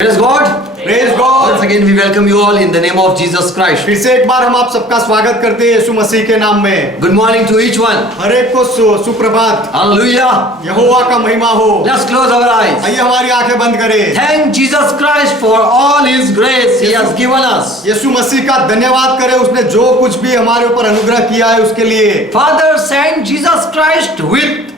Praise God. Praise God. Once again we welcome you all in the name of Jesus Christ. फिर से एक बार हम आप सबका स्वागत करते हैं यीशु मसीह के नाम में। Good morning to each one. हर एक को सुप्रभात। Hallelujah. यहोवा का महिमा हो। Let's close our eyes. आइए हमारी आंखें बंद करें। Thank Jesus Christ for all His grace He has given us. यीशु मसीह का धन्यवाद करें, उसने जो कुछ भी हमारे ऊपर अनुग्रह किया है उसके लिए। Father sent Jesus Christ with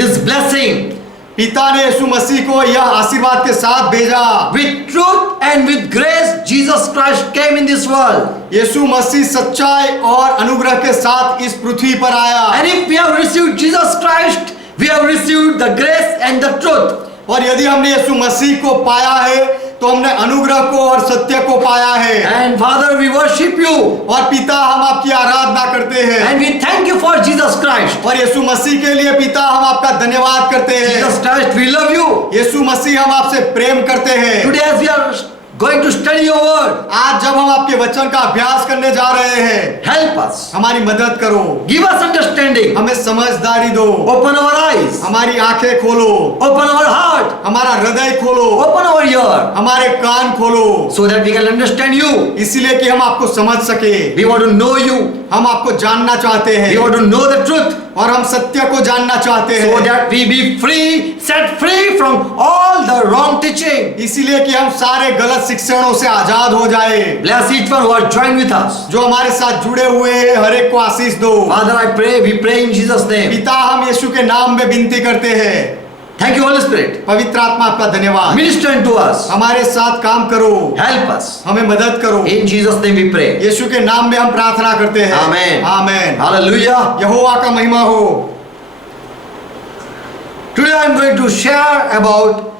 this blessing. पिता ने यीशु मसीह को यह आशीर्वाद के साथ भेजा। With truth and with grace Jesus Christ came in this world. यीशु मसीह सच्चाई और अनुग्रह के साथ इस पृथ्वी पर आया। And if we have received Jesus Christ, we have received the grace and the truth. और यदि हमने यीशु मसीह को पाया है तो हमने अनुग्रह को और सत्य को पाया है। And Father, we worship you. और पिता हम आपकी आराधना करते हैं। And we thank you for Jesus Christ. और यीशु मसीह के लिए पिता हम आपका धन्यवाद करते हैं। Jesus Christ, we love you. यीशु मसीह हम आपसे प्रेम करते हैं। Today as we are going to study your word, आज जब हम आपके वचन का अभ्यास करने जा रहे हैं, help us. हमारी मदद करो। Give us understanding. हमें समझदारी दो। Open our eyes. हमारी आंखें खोलो। Open our heart. हमारा हृदय खोलो। Open our ear. हमारे कान खोलो। So that we can understand you. इसीलिए कि हम आपको समझ सके। We want to know you. हम आपको जानना चाहते हैं। We want to know the truth. और हम सत्य को जानना चाहते हैं। So that we be free, set free from all the wrong teaching. इसीलिए कि हम सारे गलत शिक्षणों से आजाद हो जाए। Bless each one who are joined with us. जो हमारे साथ जुड़े हुए हैं, हर एक को आशीष दो। Father, I pray, we pray in Jesus' name. पिता हम यीशु के नाम में विनती करते हैं। Thank you, Holy Spirit. पवित्र आत्मा आपका धन्यवाद। Minister to us. हमारे साथ काम करो। Help us. हमें मदद करो। In Jesus' name we pray. यीशु के नाम में हम प्रार्थना करते हैं। Amen. आमेन। Hallelujah. यहोवा का महिमा हो। Today I am going to share about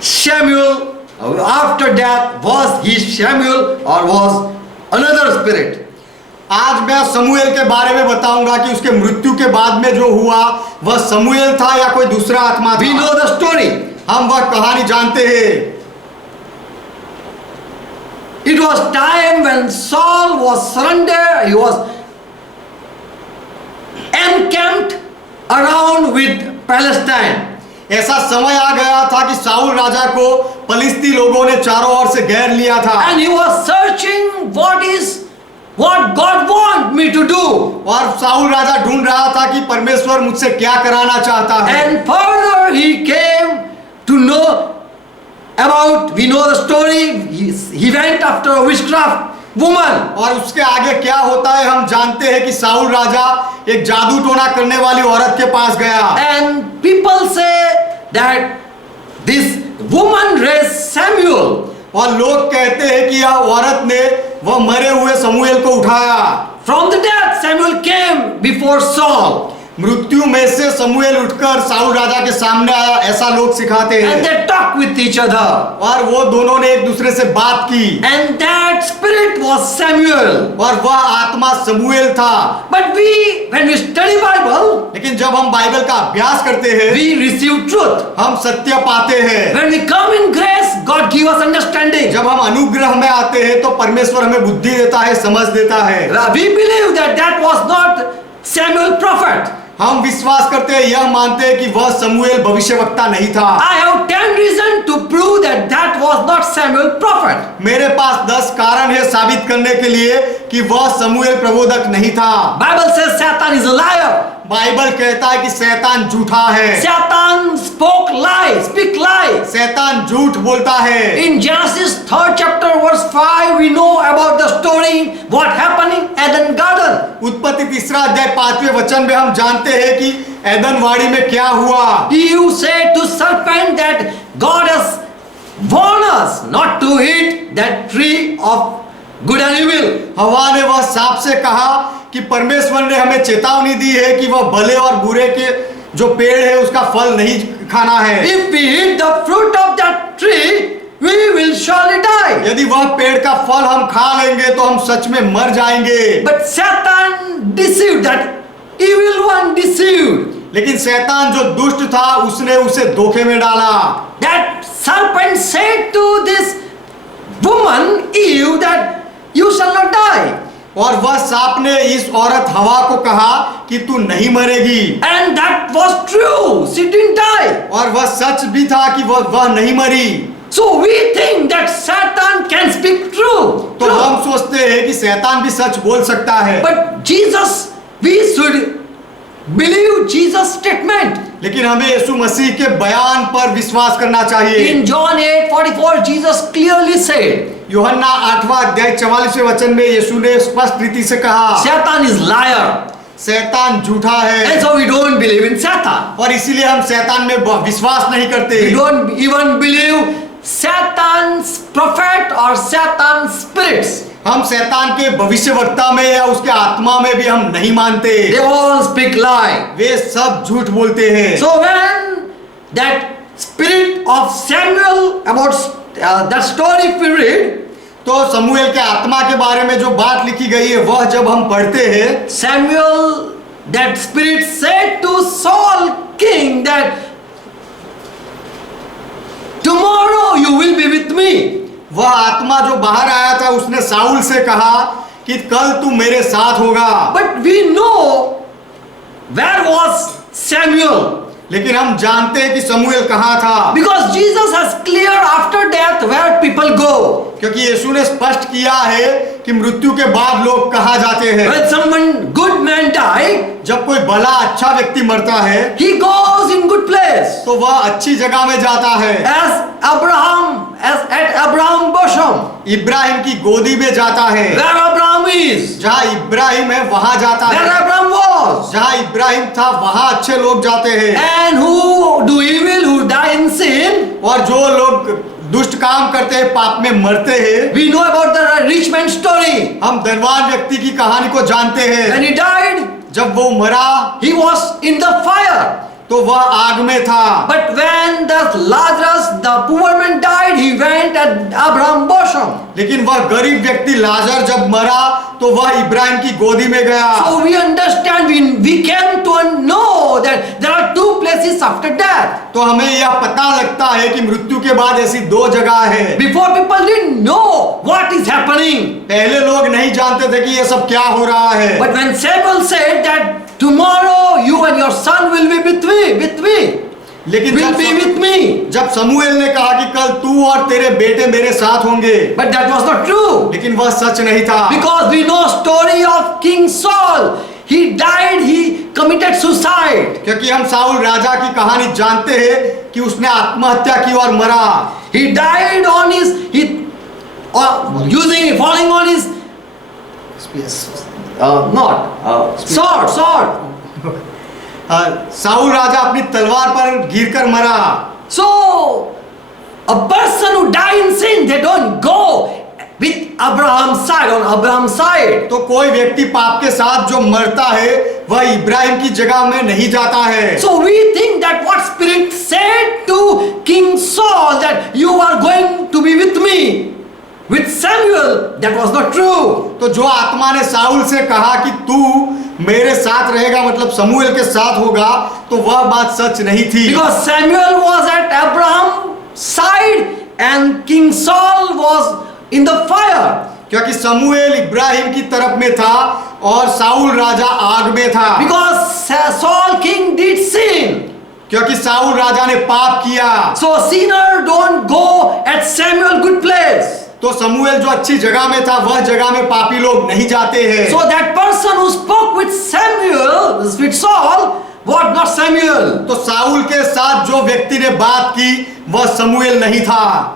Samuel. After death, was he Samuel or was another spirit? आज मैं शमूएल के बारे में बताऊंगा कि उसके मृत्यु के बाद में जो हुआ वह शमूएल था या कोई दूसरा आत्मा था। We know the story. हम वह कहानी जानते हैं। It was time when Saul was surrendered. He was encamped around with Palestine. ऐसा समय आ गया था कि शाऊल राजा को फलिस्ती लोगों ने चारों ओर से घेर लिया था। And he was searching what God want me to do. और शाऊल राजा ढूंढ रहा था कि परमेश्वर मुझसे क्या कराना चाहता है। And further he came to know about, we know the story, he went after a witchcraft woman. और उसके आगे क्या होता है हम जानते हैं कि शाऊल राजा एक जादू टोना करने वाली औरत के पास गया। And people say that this woman raised Samuel. और लोग कहते हैं कि यह औरत ने वह मरे हुए शमूएल को उठाया। From the death Samuel came before Saul. मृत्यु में से शमूएल उठकर शाऊल राजा के सामने आया, ऐसा लोग सिखाते हैं। And they talk with each other. और वो दोनों ने एक दूसरे से बात की। And that spirit was Samuel. और वह आत्मा शमूएल था। But when we study Bible, लेकिन जब हम बाइबल का अभ्यास करते हैं, we receive truth. हम सत्य पाते हैं। When we come in grace, God give us understanding. जब हम अनुग्रह में आते हैं तो परमेश्वर हमें बुद्धि देता है, समझ देता है। We believe that was not Samuel prophet. हम विश्वास करते हैं, यह मानते हैं कि वह शमूएल भविष्यवक्ता नहीं था। I have 10 reasons to prove that was not Samuel prophet. मेरे पास 10 कारण है साबित करने के लिए कि वह शमूएल प्रबोधक नहीं था। Bible says Satan is a liar. Bible कहता है कि शैतान झूठा है। Satan speak lie. शैतान झूठ बोलता है। In Genesis 3rd chapter verse 5 we know about the story what happened in Eden garden. उत्पत्ति 3 अध्याय 5वें वचन में हम जानते हैं कि एदन वाड़ी में क्या हुआ। You said to serpent that God has warned us not to eat that tree of good and evil. हवा ने वह सांप से कहा कि परमेश्वर ने हमें चेतावनी दी है कि वह भले और बुरे के जो पेड़ है उसका फल नहीं खाना है। If we eat the fruit of that tree, we will surely die. यदि वह पेड़ का फल हम खा लेंगे तो हम सच में मर जाएंगे। But Satan deceived, that evil one deceived. लेकिन शैतान जो दुष्ट था उसने उसे धोखे में डाला। That serpent said to this woman Eve that you shall not die. और वह सांप ने इस औरत हवा को कहा कि तू नहीं मरेगी, And that was true. She didn't die. और वह सच भी था कि वह नहीं मरी। So we think that Satan can speak true. तो हम सोचते हैं कि शैतान भी सच बोल सकता है, But Jesus, we should believe Jesus' statement. लेकिन हमें यीशु मसीह के बयान पर विश्वास करना चाहिए। In John 8:44, Jesus clearly said, यूहन्ना 8वां अध्याय 44वें वचन में यीशु ने स्पष्ट रीति से कहा, Satan is liar. शैतान झूठा है, And so we don't believe in Satan. और इसीलिए हम शैतान में विश्वास नहीं करते। We don't even believe Satan's prophet or Satan's spirits. हम शैतान के भविष्यवक्ता में या उसके आत्मा में भी हम नहीं मानते। They all speak lie. वे सब झूठ बोलते हैं। So when that spirit of Samuel about that story if we read, तो समूएल के आत्मा के बारे में जो बात लिखी गई है वह जब हम पढ़ते हैं, Samuel, that spirit said to Saul king that tomorrow you will be with me. वह आत्मा जो बाहर आया था उसने साउल से कहा कि कल तू मेरे साथ होगा। But we know where was Samuel, लेकिन हम जानते हैं कि समूएल कहाँ था, because Jesus has cleared after death where people go. क्योंकि यीशु ने स्पष्ट किया है कि मृत्यु के बाद लोग कहाँ जाते हैं। When someone good man die, जब कोई भला अच्छा व्यक्ति मरता है he goes in good place. तो वह अच्छी जगह में जाता है, As at Abraham bosom, Ibrahim की गोदी में जाता है। where Abraham is, जहाँ इब्राहिम है वहां जाता where है, Abraham was. जहाँ इब्राहिम था वहां अच्छे लोग जाते हैं, And who do evil, who die in sin, और जो लोग दुष्ट काम करते हैं पाप में मरते हैं। we know about the rich man story. हम धनवान व्यक्ति की कहानी को जानते When हैं। he died, जब वो मरा he was in the fire. तो वह आग में था, But when the Lazarus, the poor man died, he went at Abraham bosom. लेकिन वह गरीब व्यक्ति लाजर जब मरा तो वह इब्राहिम की गोदी में गया। So we understand, we came to know that there are two places after death. तो हमें यह पता लगता है कि मृत्यु के बाद ऐसी दो जगह है। Before people didn't know what is happening. पहले लोग नहीं जानते थे कि ये सब क्या हो रहा है। But when Samuel said that tomorrow you and your son will be with me, लेकिन will be with me. जब समूएल ने कहा कि कल तू और तेरे बेटे मेरे साथ होंगे, But that was not true. लेकिन वह सच नहीं था। Because we know story of King Saul. He died, he committed suicide. क्योंकि हम साउल राजा की कहानी जानते हैं कि उसने आत्महत्या की और मरा। He died on his, falling on his, sword. Saul राजा अपनी तलवार पर गिरकर मरा। So, a person who die in sin, they don't go with Abraham's side, on Abraham's side. तो कोई व्यक्ति पाप के साथ जो मरता है वह इब्राहिम की जगह में नहीं जाता है। So we think that what spirit said to King Saul that you are going to be with me, with Samuel, that was not true. तो जो आत्मा ने साउल से कहा कि तू मेरे साथ रहेगा मतलब समूएल के साथ होगा, तो वह बात सच नहीं थी। Because Samuel was at Abraham's side and King Saul was in the fire. क्योंकि समूएल इब्राहिम की तरफ में था और साउल राजा आग में था। Because Saul king did sin. क्योंकि साउल राजा ने पाप किया। So sinner don't go at Samuel good place. तो समूएल जो अच्छी जगह में था वह जगह में पापी लोग नहीं जाते हैं। So that person who spoke with Samuel, with Saul, was not Samuel. तो साउल के साथ जो व्यक्ति ने बात की वह समूएल नहीं था।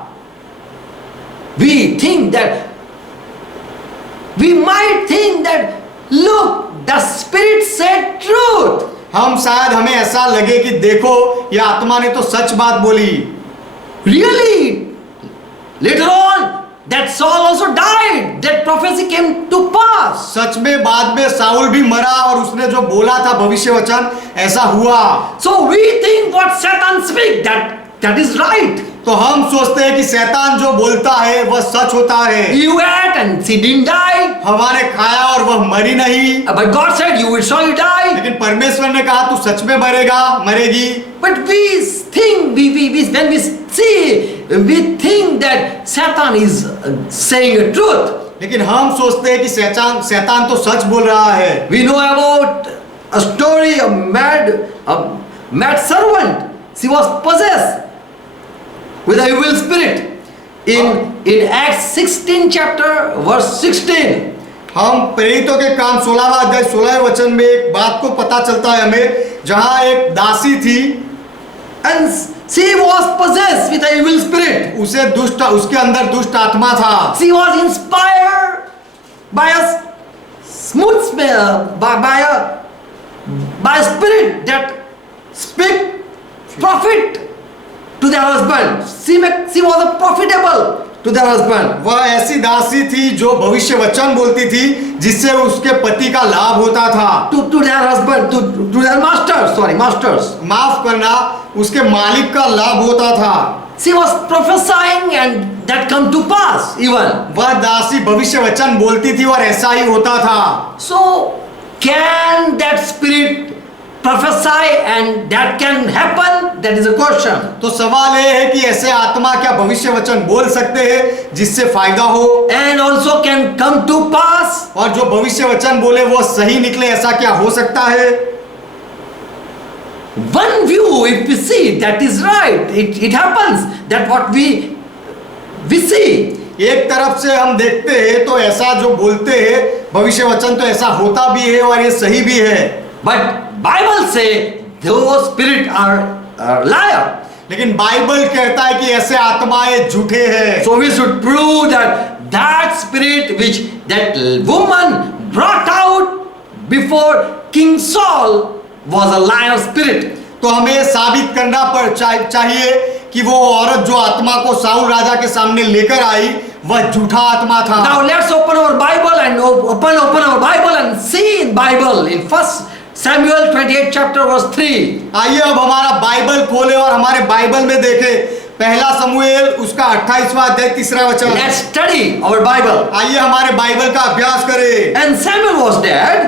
We might think that, look, the spirit said truth. हम शायद हमें ऐसा लगे कि देखो ये आत्मा ने तो सच बात बोली। Really? Later on, that Saul also died. That prophecy came to pass. सच में बाद में साउल भी मरा और उसने जो बोला था भविष्य वचन ऐसा हुआ। So we think what Satan speak, that is right. तो हम सोचते हैं कि शैतान जो बोलता है वह सच होता है। You ate and she didn't die. हवा ने खाया और वह मरी नहीं। But God said you will surely die. लेकिन परमेश्वर ने कहा तू सच में मरेगा, मरेगी। But we think, when we see, we think that Satan is saying a truth. लेकिन हम सोचते हैं कि शैतान तो सच बोल रहा है। We know about a story of mad servant. She was possessed with a evil spirit. In Acts 16 chapter verse 16. हम प्रेरितों के काम 16वां अध्याय 16वें वचन में एक बात को पता चलता है हमें, जहां एक दासी थी And she was possessed with an evil spirit. उसके अंदर दुष्ट आत्मा था। She was inspired by a smooth smell, by a spirit that speak profit to their husband. She was a profitable to their husband. वह ऐसी दासी थी जो भविष्य वचन बोलती थी जिससे उसके पति का लाभ होता था। To their husband, to their masters. माफ करना, उसके मालिक का लाभ होता था। She was prophesying and that come to pass even. वह दासी भविष्य वचन बोलती थी और ऐसा ही होता था। So can that spirit prophesy and that can happen? That is a question. तो सवाल ये है कि ऐसे आत्मा क्या भविष्य वचन बोल सकते हैं जिससे फायदा हो, And also can come to pass? और जो भविष्य वचन बोले वो सही निकले, ऐसा क्या हो सकता है? One view, if we see, that is right. It happens. That what we see. एक तरफ से हम देखते हैं तो ऐसा जो बोलते हैं भविष्य वचन तो ऐसा होता भी है और ये सही भी है। But Bible say those spirit are liar. लेकिन बाइबल कहता है कि ऐसे आत्माएं झूठे हैं। So we should prove that spirit which that woman brought out before King Saul was a liar spirit. तो हमें साबित करना चाहिए कि वो औरत जो आत्मा को साउल राजा के सामने लेकर आई वह झूठा आत्मा था। Now let's open our Bible and open our Bible and see in Bible in 1 Samuel 28 chapter verse 3. आइए अब हमारा बाइबल खोले और हमारे बाइबल में देखें पहला समूएल उसका 28वां अध्याय 3रा वचन। Let's study our Bible. आइए हमारे बाइबल का अभ्यास करें। And Samuel was dead,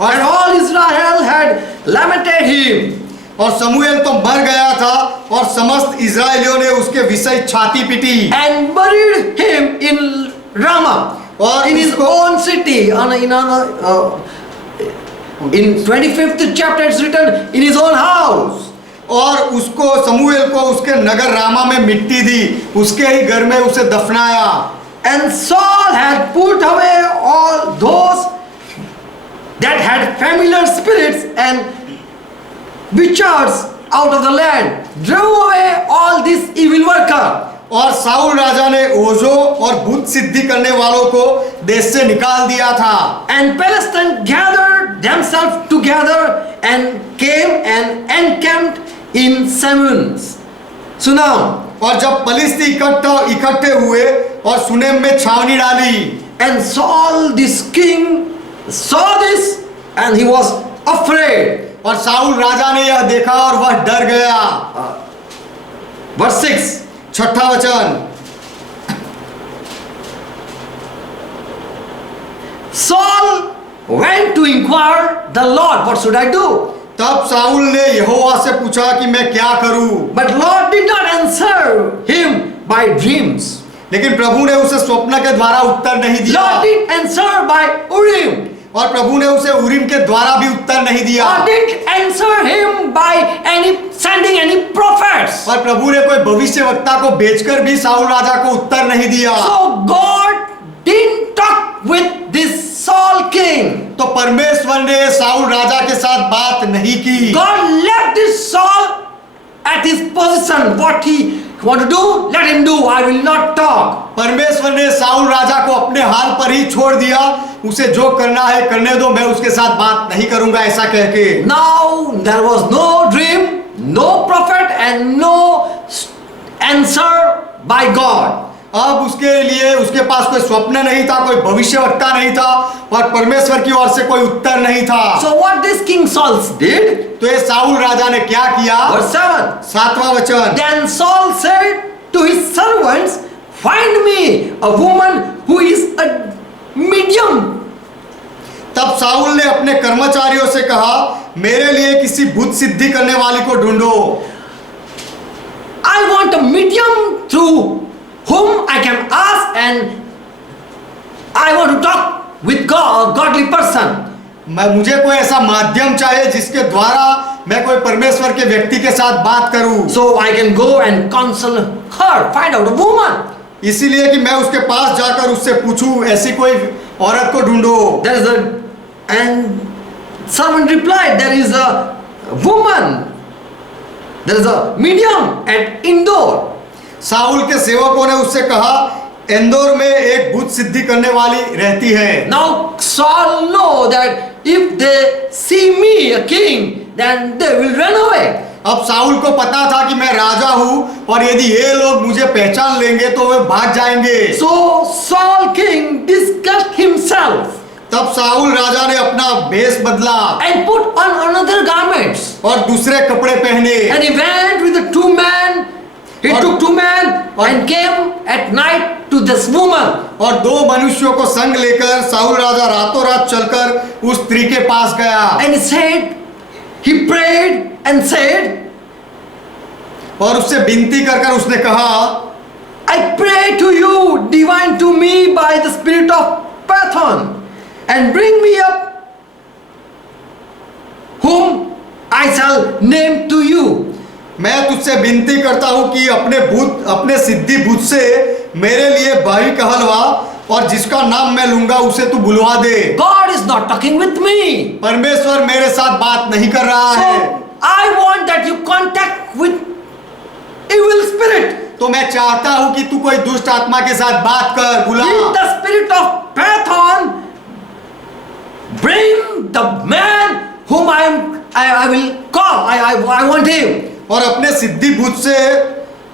and all Israel had lamented him. और समूएल तो मर गया था और समस्त इजराइलियों ने उसके विषय छाती PT. And buried him in Ramah, और in his own city. In 25th chapter it's written, in his own house. और उसको समूएल को उसके नगर रामा में मिट्टी दी, उसके ही घर में उसे दफनाया। And Saul had put away all those that had familiar spirits and witches out of the land, drove away all this evil worker. और साउल राजा ने ओझो और भूत सिद्धि करने वालों को देश से निकाल दिया था। And Palestine gathered themselves together and came and encamped in Samuel's. So now, और जब पलिस्ती इकट्ठे हुए और सुनेम में छावनी डाली। and Saul this king saw this and he was afraid. और साउल राजा ने यह देखा और वह डर गया। Verse 6. 6ठा वचन। Saul went to inquire the Lord, what should I do? तब साउल ने यहोवा से पूछा कि मैं क्या करूं? But Lord did not answer him by dreams. लेकिन प्रभु ने उसे स्वप्न के द्वारा उत्तर नहीं दिया। Lord did answer by Urim. और प्रभु ने उसे उरीम के द्वारा भी उत्तर नहीं दिया। Lord did answer him by sending any prophets. और प्रभु ने कोई भविष्यवक्ता को भेजकर भी साउल राजा को उत्तर नहीं दिया। So God didn't talk with this Saul king. तो परमेश्वर ने साउल राजा के साथ बात नहीं की। God left this Saul at his position. What he want to do, let him do. I will not talk. परमेश्वर ने साउल राजा को अपने हाल पर ही छोड़ दिया, उसे जो करना है करने दो, मैं उसके साथ बात नहीं करूंगा ऐसा कह के। Now there was no dream, no prophet and no answer by God. अब उसके लिए उसके पास कोई स्वप्न नहीं था, कोई भविष्यवक्ता नहीं था और परमेश्वर की ओर से कोई उत्तर नहीं था। So what this King Saul did? तो ये साउल राजा ने क्या किया? Verse 7. 7वां वचन। Then Saul said to his servants, find me a woman who is a medium. तब साउल ने अपने कर्मचारियों से कहा, मेरे लिए किसी भूत सिद्धि करने वाली को ढूंढो। I want a medium through whom I can ask and I want to talk with God, godly person. मुझे कोई ऐसा माध्यम चाहिए जिसके द्वारा मैं कोई परमेश्वर के व्यक्ति के साथ बात करूं। So I can go and counsel her, find out a woman. इसीलिए कि मैं उसके पास जाकर उससे पूछूं, ऐसी कोई औरत को ढूंढो। There is and servant replied, there is a woman. There is a medium at Indore. Saul के सेवकों ने उससे कहा, इंदौर में एक भूत सिद्धि करने वाली रहती है। Now Saul know that if they see me a king, then they will run away. अब साउल को पता था कि मैं राजा हूं और यदि ये लोग मुझे पहचान लेंगे तो वे भाग जाएंगे। So Saul king disguised himself तब साउल राजा ने अपना भेष बदला and put on another garments. और दूसरे कपड़े पहने। And he went with the two men. He took two men and came at night to this woman. और दो मनुष्यों को संग लेकर साउल राजा रातों रात चलकर उस स्त्री के पास गया। And he said, he prayed and said, और उससे विनती कर उसने कहा, I pray to you, divine to me by the spirit of Python, and bring me up whom I shall name to you. मैं तुझसे विनती करता हूं कि अपने सिद्धि भूत से मेरे लिए भाई कहलवा और जिसका नाम मैं लूंगा उसे तू बुलवा दे। God is not talking with me. परमेश्वर मेरे साथ बात नहीं कर रहा है। So I want that you contact with evil spirit. तो मैं चाहता हूं कि तू कोई दुष्ट आत्मा के साथ बात कर, बुला। With the spirit of Python, bring the man whom I will call. I want him. और अपने सिद्धि भूत से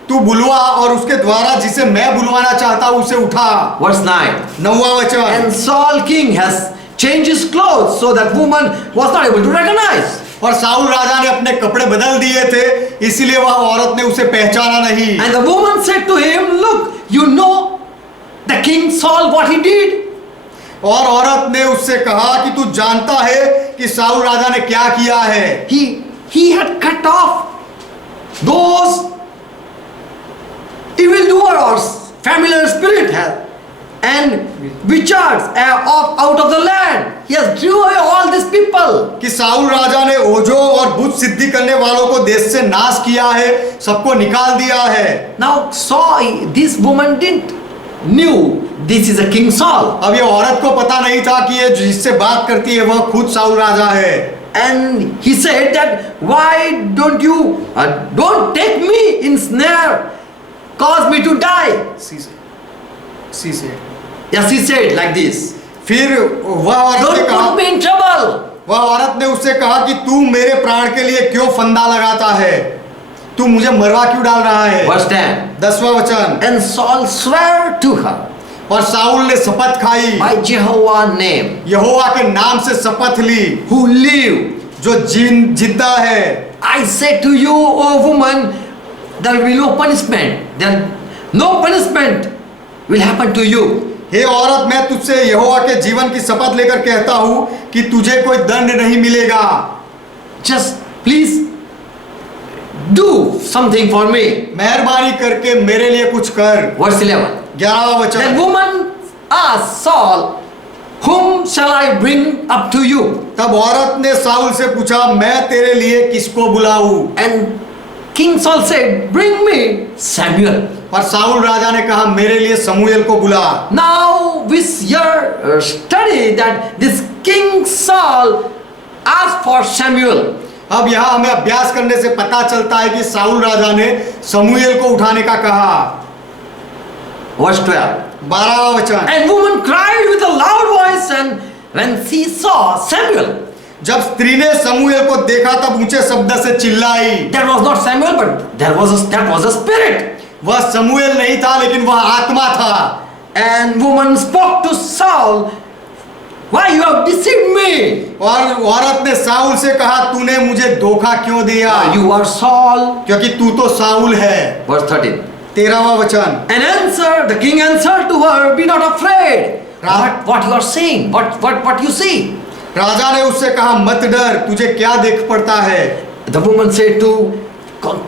तू बुलवा और उसके द्वारा जिसे मैं बुलवाना चाहता हूं उसे उठा। Verse 9. 9वां वचन। And Saul king has changed his clothes so that woman was not able to recognize. और साउल राजा ने अपने कपड़े बदल दिए थे, इसीलिए वह औरत ने उसे पहचाना नहीं। And the woman said to him, look, you know the king Saul what he did. और औरत ने उससे कहा कि तू जानता है कि साउल राजा ने क्या किया है। He had cut off those evildoers, familiar spirit and wizards out of the land. He has drew away all these people. कि साउल राजा ने ओझों और भूत सिद्धि करने वालों को देश से नाश किया है, सबको निकाल दिया है। Now this woman didn't knew this is a King Saul. अब ये औरत को पता नहीं था कि ये जिससे बात करती है वह खुद साउल राजा है। And he said that why don't you don't take me in snare, cause me to die. She said. Yes, he said like this. फिर वह औरत ने Don't कहा, put me in trouble. वह औरत ने उससे कहा कि तू मेरे प्राण के लिए क्यों फंदा लगाता है, तू मुझे मरवा क्यों डाल रहा है। Verse 10. 10वां वचन। And Saul swore to her और साउल ने शपथ खाई, by Jehovah's name, यहोवा के नाम से शपथ ली, who live. जो जिंदा है। I say to you, O woman, there will be no punishment. There no punishment will happen to you. हे औरत, मैं तुझसे यहोवा के जीवन की शपथ लेकर कहता हूं कि तुझे कोई दंड नहीं मिलेगा। Just please do something for me. मेहरबानी करके मेरे लिए कुछ कर। Verse 11. 11वां वचन। Then woman asked Saul, whom shall I bring up to you? तब औरत ने साउल से पूछा, मैं तेरे लिए किसको बुलाऊं? And King Saul said, bring me Samuel. और साउल राजा ने कहा, मेरे लिए समूएल को बुला। Now with your study that this King Saul asked for Samuel. अब यहाँ हमें अभ्यास करने से पता चलता है कि साउल राजा ने समूएल को उठाने का कहा। Verse 12. 12वां वचन। And woman cried with a loud voice, and when she saw Samuel, जब स्त्री ने समूएल को देखा तब ऊंचे शब्द से चिल्लाई। that was not Samuel, but that was a spirit. वह समूएल नहीं था, लेकिन वह आत्मा था। And woman spoke to Saul, why you have deceived me? और औरत ने साउल से कहा, तूने मुझे धोखा क्यों दिया? You are Saul. क्योंकि तू तो साउल है। Verse 13. 13वां वचन। And the king answered to her, be not afraid. What you are saying? What you see? राजा ने उससे कहा, मत डर, तुझे क्या देख पड़ता है? The woman said to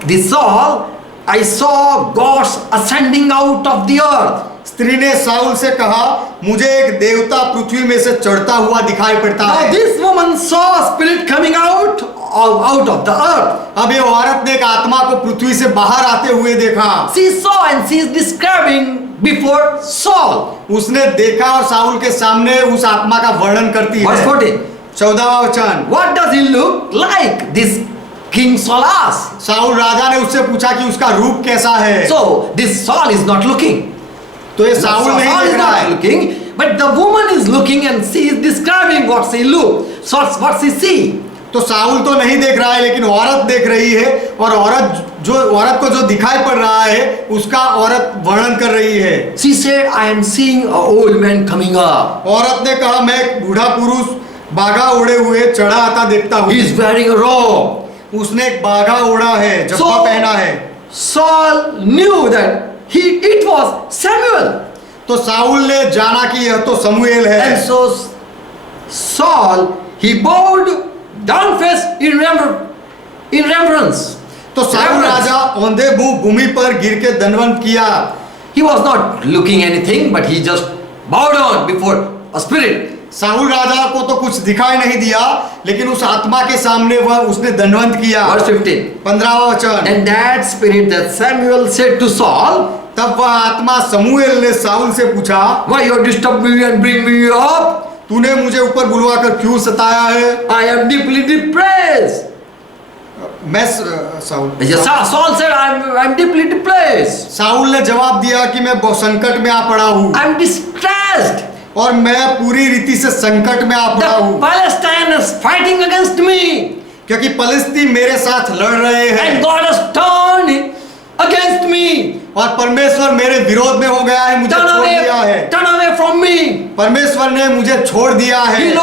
this Saul, I saw gods ascending out of the earth. स्त्री ने साउल से कहा, मुझे एक देवता पृथ्वी में से चढ़ता हुआ दिखाई पड़ता Now है। this woman saw a spirit coming out of the earth. अब ये औरत ने एक आत्मा को पृथ्वी से बाहर आते हुए देखा। She saw and she is describing before Saul. उसने देखा और साउल के सामने उस आत्मा का वर्णन करती Verse है। 14. 14वां वचन। What does he look like? This King Saul asked. Saul राजा ने उससे पूछा कि उसका रूप कैसा है। So this Saul is not looking. तो ये साउल नहीं Saul देख is रहा not है, looking, but the woman is looking and she is describing what she look. So what she see. तो साउल तो नहीं देख रहा है लेकिन औरत देख रही है, और औरत को जो दिखाई पड़ रहा है उसका औरत वर्णन कर रही है। She said, I am seeing an old man coming up. औरत ने कहा, मैं एक बूढ़ा पुरुष बागा ओढ़े हुए चढ़ा आता देखता हूँ। He is wearing a robe. उसने एक बागा ओढ़ा है, जब्बा पहना है। Saul knew that it was Samuel. तो साउल ने जाना कि यह तो समूएल है। And so Saul, he bowed down face in reverence. तो साउल राजा औंधे मुंह भूमि पर गिर के दंडवत किया। He was not looking anything, but he just bowed down before a spirit. Saul राजा को तो कुछ दिखाई नहीं दिया, लेकिन उस आत्मा के सामने वह उसने दंडवत किया। Verse 15. 15वां वचन। And that spirit that Samuel said to Saul, तब वह आत्मा समूएल ने साउल से पूछा, why you disturb me and bring me up? तूने मुझे ऊपर बुलवा कर क्यों सताया है? I am deeply depressed. मैं Saul Yes, Saul said, I'm deeply depressed. Saul ने जवाब दिया कि मैं बहुत संकट में आ पड़ा हूँ, I'm distressed. और मैं पूरी रीति से संकट में आ पड़ा The हूँ, Palestine is fighting against me. क्योंकि फलस्तीन मेरे साथ लड़ रहे And हैं God has turned against me. और परमेश्वर मेरे विरोध में हो गया है, मुझे छोड़ दिया है। Turn away from me. परमेश्वर ने मुझे छोड़ दिया है, He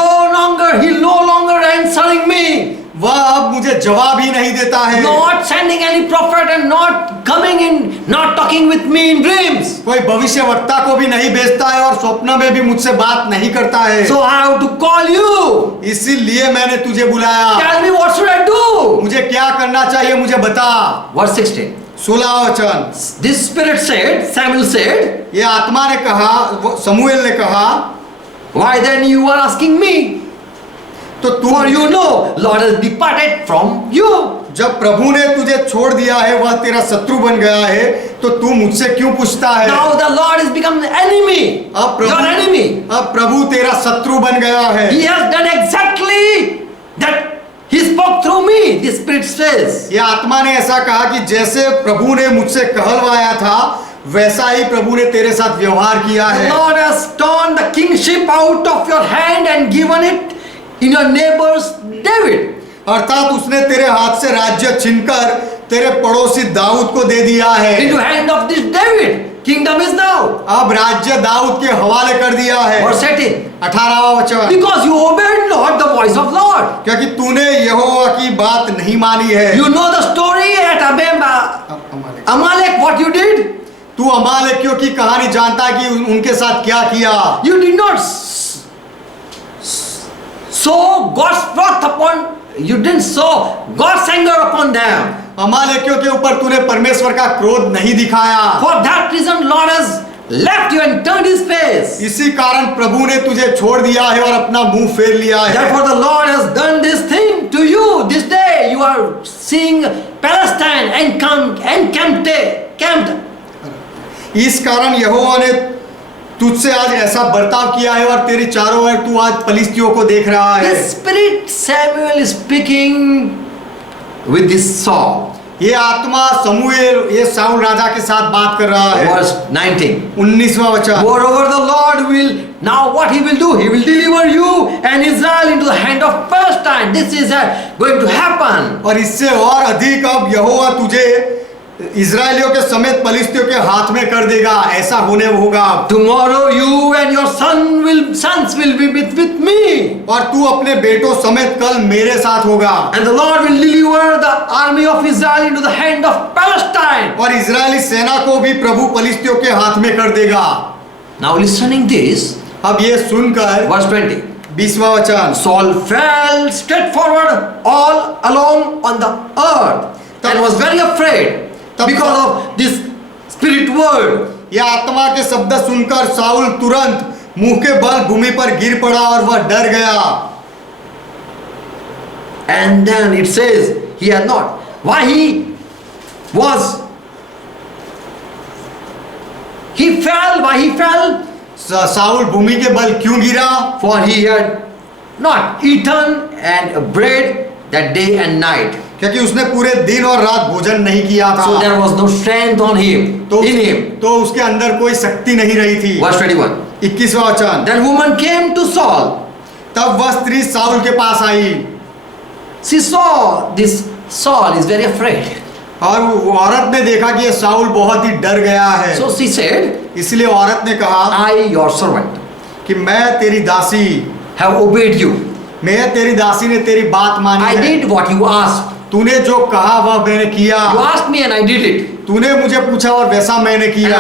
no longer answering me. वह अब मुझे जवाब ही नहीं देता है। Not sending any prophet and not coming in, not talking with me in dreams. कोई भविष्य वक्ता को भी नहीं भेजता है और स्वप्न में भी मुझसे बात नहीं करता है। So I have to call you. इसीलिए मैंने तुझे बुलाया। Tell me what should I do? मुझे क्या करना चाहिए, मुझे बता। Verse 16. 16वां वचन। This spirit said, Samuel said, ये आत्मा ने कहा, समूएल ने कहा, why then you are asking me? तो तू, For you know, Lord has departed from you. जब प्रभु ने तुझे छोड़ दिया है, वह तेरा शत्रु बन गया है, तो तू मुझसे क्यों पूछता है? Now the Lord has become the enemy. अब Your enemy. अब प्रभु तेरा शत्रु बन गया है। He has done exactly that. He spoke through me, the Spirit says. ये आत्मा ने ऐसा कहा कि जैसे प्रभु ने मुझसे कहलवाया था, वैसा ही प्रभु ने तेरे साथ व्यवहार किया The है। Lord has torn the kingship out of your hand and given it in your neighbor's David. अर्थात उसने तेरे हाथ से राज्य छीनकर तेरे पड़ोसी दाऊद को दे दिया है। Into hand of this David. Kingdom is now. अब राज्य दाऊद के हवाले कर दिया है। Verse 18. 18वां वचन। Because you obeyed not the voice of Lord. क्योंकि तूने यहोवा की बात नहीं मानी है। You know the story at Amalek, what you did? तू अमालेकियों की कहानी जानता है कि उनके साथ क्या किया। You did not sow God's wrath upon, you didn't sow God's anger upon them. अमालेकियों के ऊपर तूने परमेश्वर का क्रोध नहीं दिखाया। For that reason Lord has left you and turned his face. इसी कारण प्रभु ने तुझे छोड़ दिया है और अपना मुंह फेर लिया है। Therefore the Lord has done this thing to you this day. You are seeing Palestine encamped. इस कारण यहोवा ने तुझसे आज ऐसा बर्ताव किया है और तेरी चारों ओर तू आज फलिस्तियों को देख रहा है। The Spirit Samuel is speaking with this Saul. ये आत्मा समूएल ये साउल राजा के साथ बात कर रहा है। Verse 19. 19वां वचन। Moreover, the Lord will now what he will do? He will deliver you and Israel into the hand of Palestine. This is going to happen. और इससे और अधिक अब यहोवा तुझे इजराइलियों के समेत फलिस्तियों के हाथ में कर देगा। ऐसा होने होगा। Tomorrow you and your sons will be with me. और तू अपने बेटों समेत कल मेरे साथ होगा। And the Lord will deliver the army of Israel into the hand of Palestine. और इजरायली सेना को भी प्रभु फलिस्तियों के हाथ में कर देगा। Now listening this, अब ये सुनकर verse 20. 20वां वचन। Saul fell straight forward all along on the earth and was very afraid because of this spirit word. यह आत्मा के शब्द सुनकर साउल तुरंत मुंह के बल भूमि पर गिर पड़ा और वह डर गया। And then it says he had not. Why he was? He fell. Why he fell? Saul भूमि के बल क्यों गिरा? For he had not eaten and bread that day and night. क्योंकि उसने पूरे दिन और रात भोजन नहीं किया था। So there was no strength on him, in him. तो उसके अंदर कोई शक्ति नहीं रही थी। Verse 21. 21वां वचन। Then woman came to Saul. तब वह स्त्री साउल के पास आई She saw this Saul is very afraid. और वो औरत ने देखा कि ये साउल बहुत ही डर गया है। So she said, इसलिए औरत ने कहा I, your servant, कि मैं तेरी दासी, have obeyed you. मैं तेरी दासी ने तेरी बात मानी I है। did what you asked. तूने जो कहा वह मैंने किया। You asked me and I did it. तूने मुझे पूछा और वैसा मैंने And किया।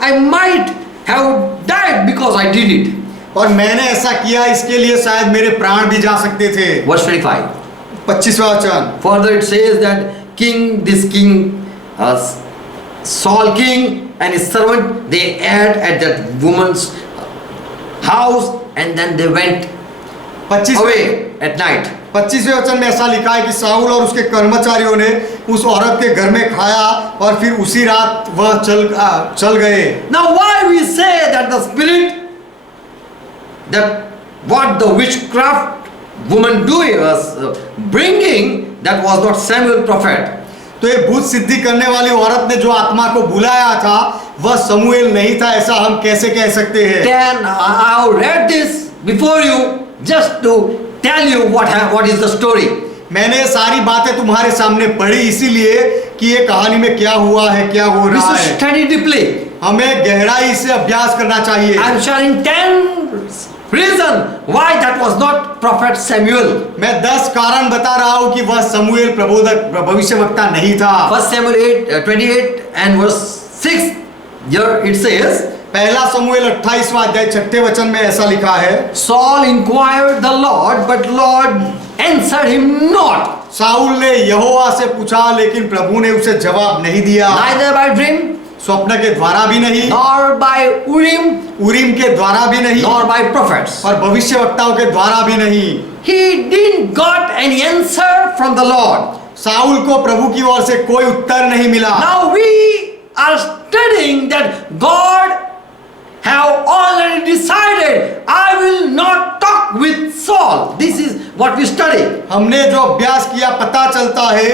I might have died because I did it. और मैंने ऐसा किया इसके लिए शायद मेरे प्राण भी जा सकते थे। Verse 25. 25वां वचन। Further it says that this king, Saul king and his servant, they ate at that woman's house and then they went 25 away at night. 25वें वचन में ऐसा लिखा है कि साउल और उसके कर्मचारियों ने उस औरत के घर में खाया और फिर उसी रात वह चल गए। Now why we say that the spirit, that what the witchcraft woman doing was bringing, that was not Samuel prophet. तो ये भूत सिद्धि करने वाली औरत ने जो आत्मा को बुलाया था वह समूएल नहीं था, ऐसा हम कैसे कह सकते हैं? Then I have read this before you just to tell you what is the story. मैंने ये सारी बातें तुम्हारे सामने पढ़ी इसीलिए कि ये कहानी में क्या हुआ है, क्या हो We रहा should है। study deeply. हमें गहराई से अभ्यास करना चाहिए। I am sharing 10 reasons why that was not prophet Samuel. मैं 10 कारण बता रहा हूँ कि वह समूएल प्रबोधक भविष्यवक्ता नहीं था। 1 Samuel 28 and verse 6, here it says, पहला समूएल 28वां अध्याय 6ठे वचन में ऐसा लिखा है, Saul inquired the Lord, but Lord answered him not. Saul ने यहोवा से पूछा लेकिन प्रभु ने उसे जवाब नहीं दिया। Neither by dream, स्वप्न के द्वारा भी नहीं, nor by Urim, उरीम के द्वारा भी नहीं, nor by prophets. और भविष्यवक्ताओं के द्वारा भी नहीं। He didn't got any answer from the Lord. Saul को प्रभु की ओर से कोई उत्तर नहीं मिला। Now we are studying that God have already decided I will not talk with Saul. This is what we study. हमने जो अभ्यास किया पता चलता है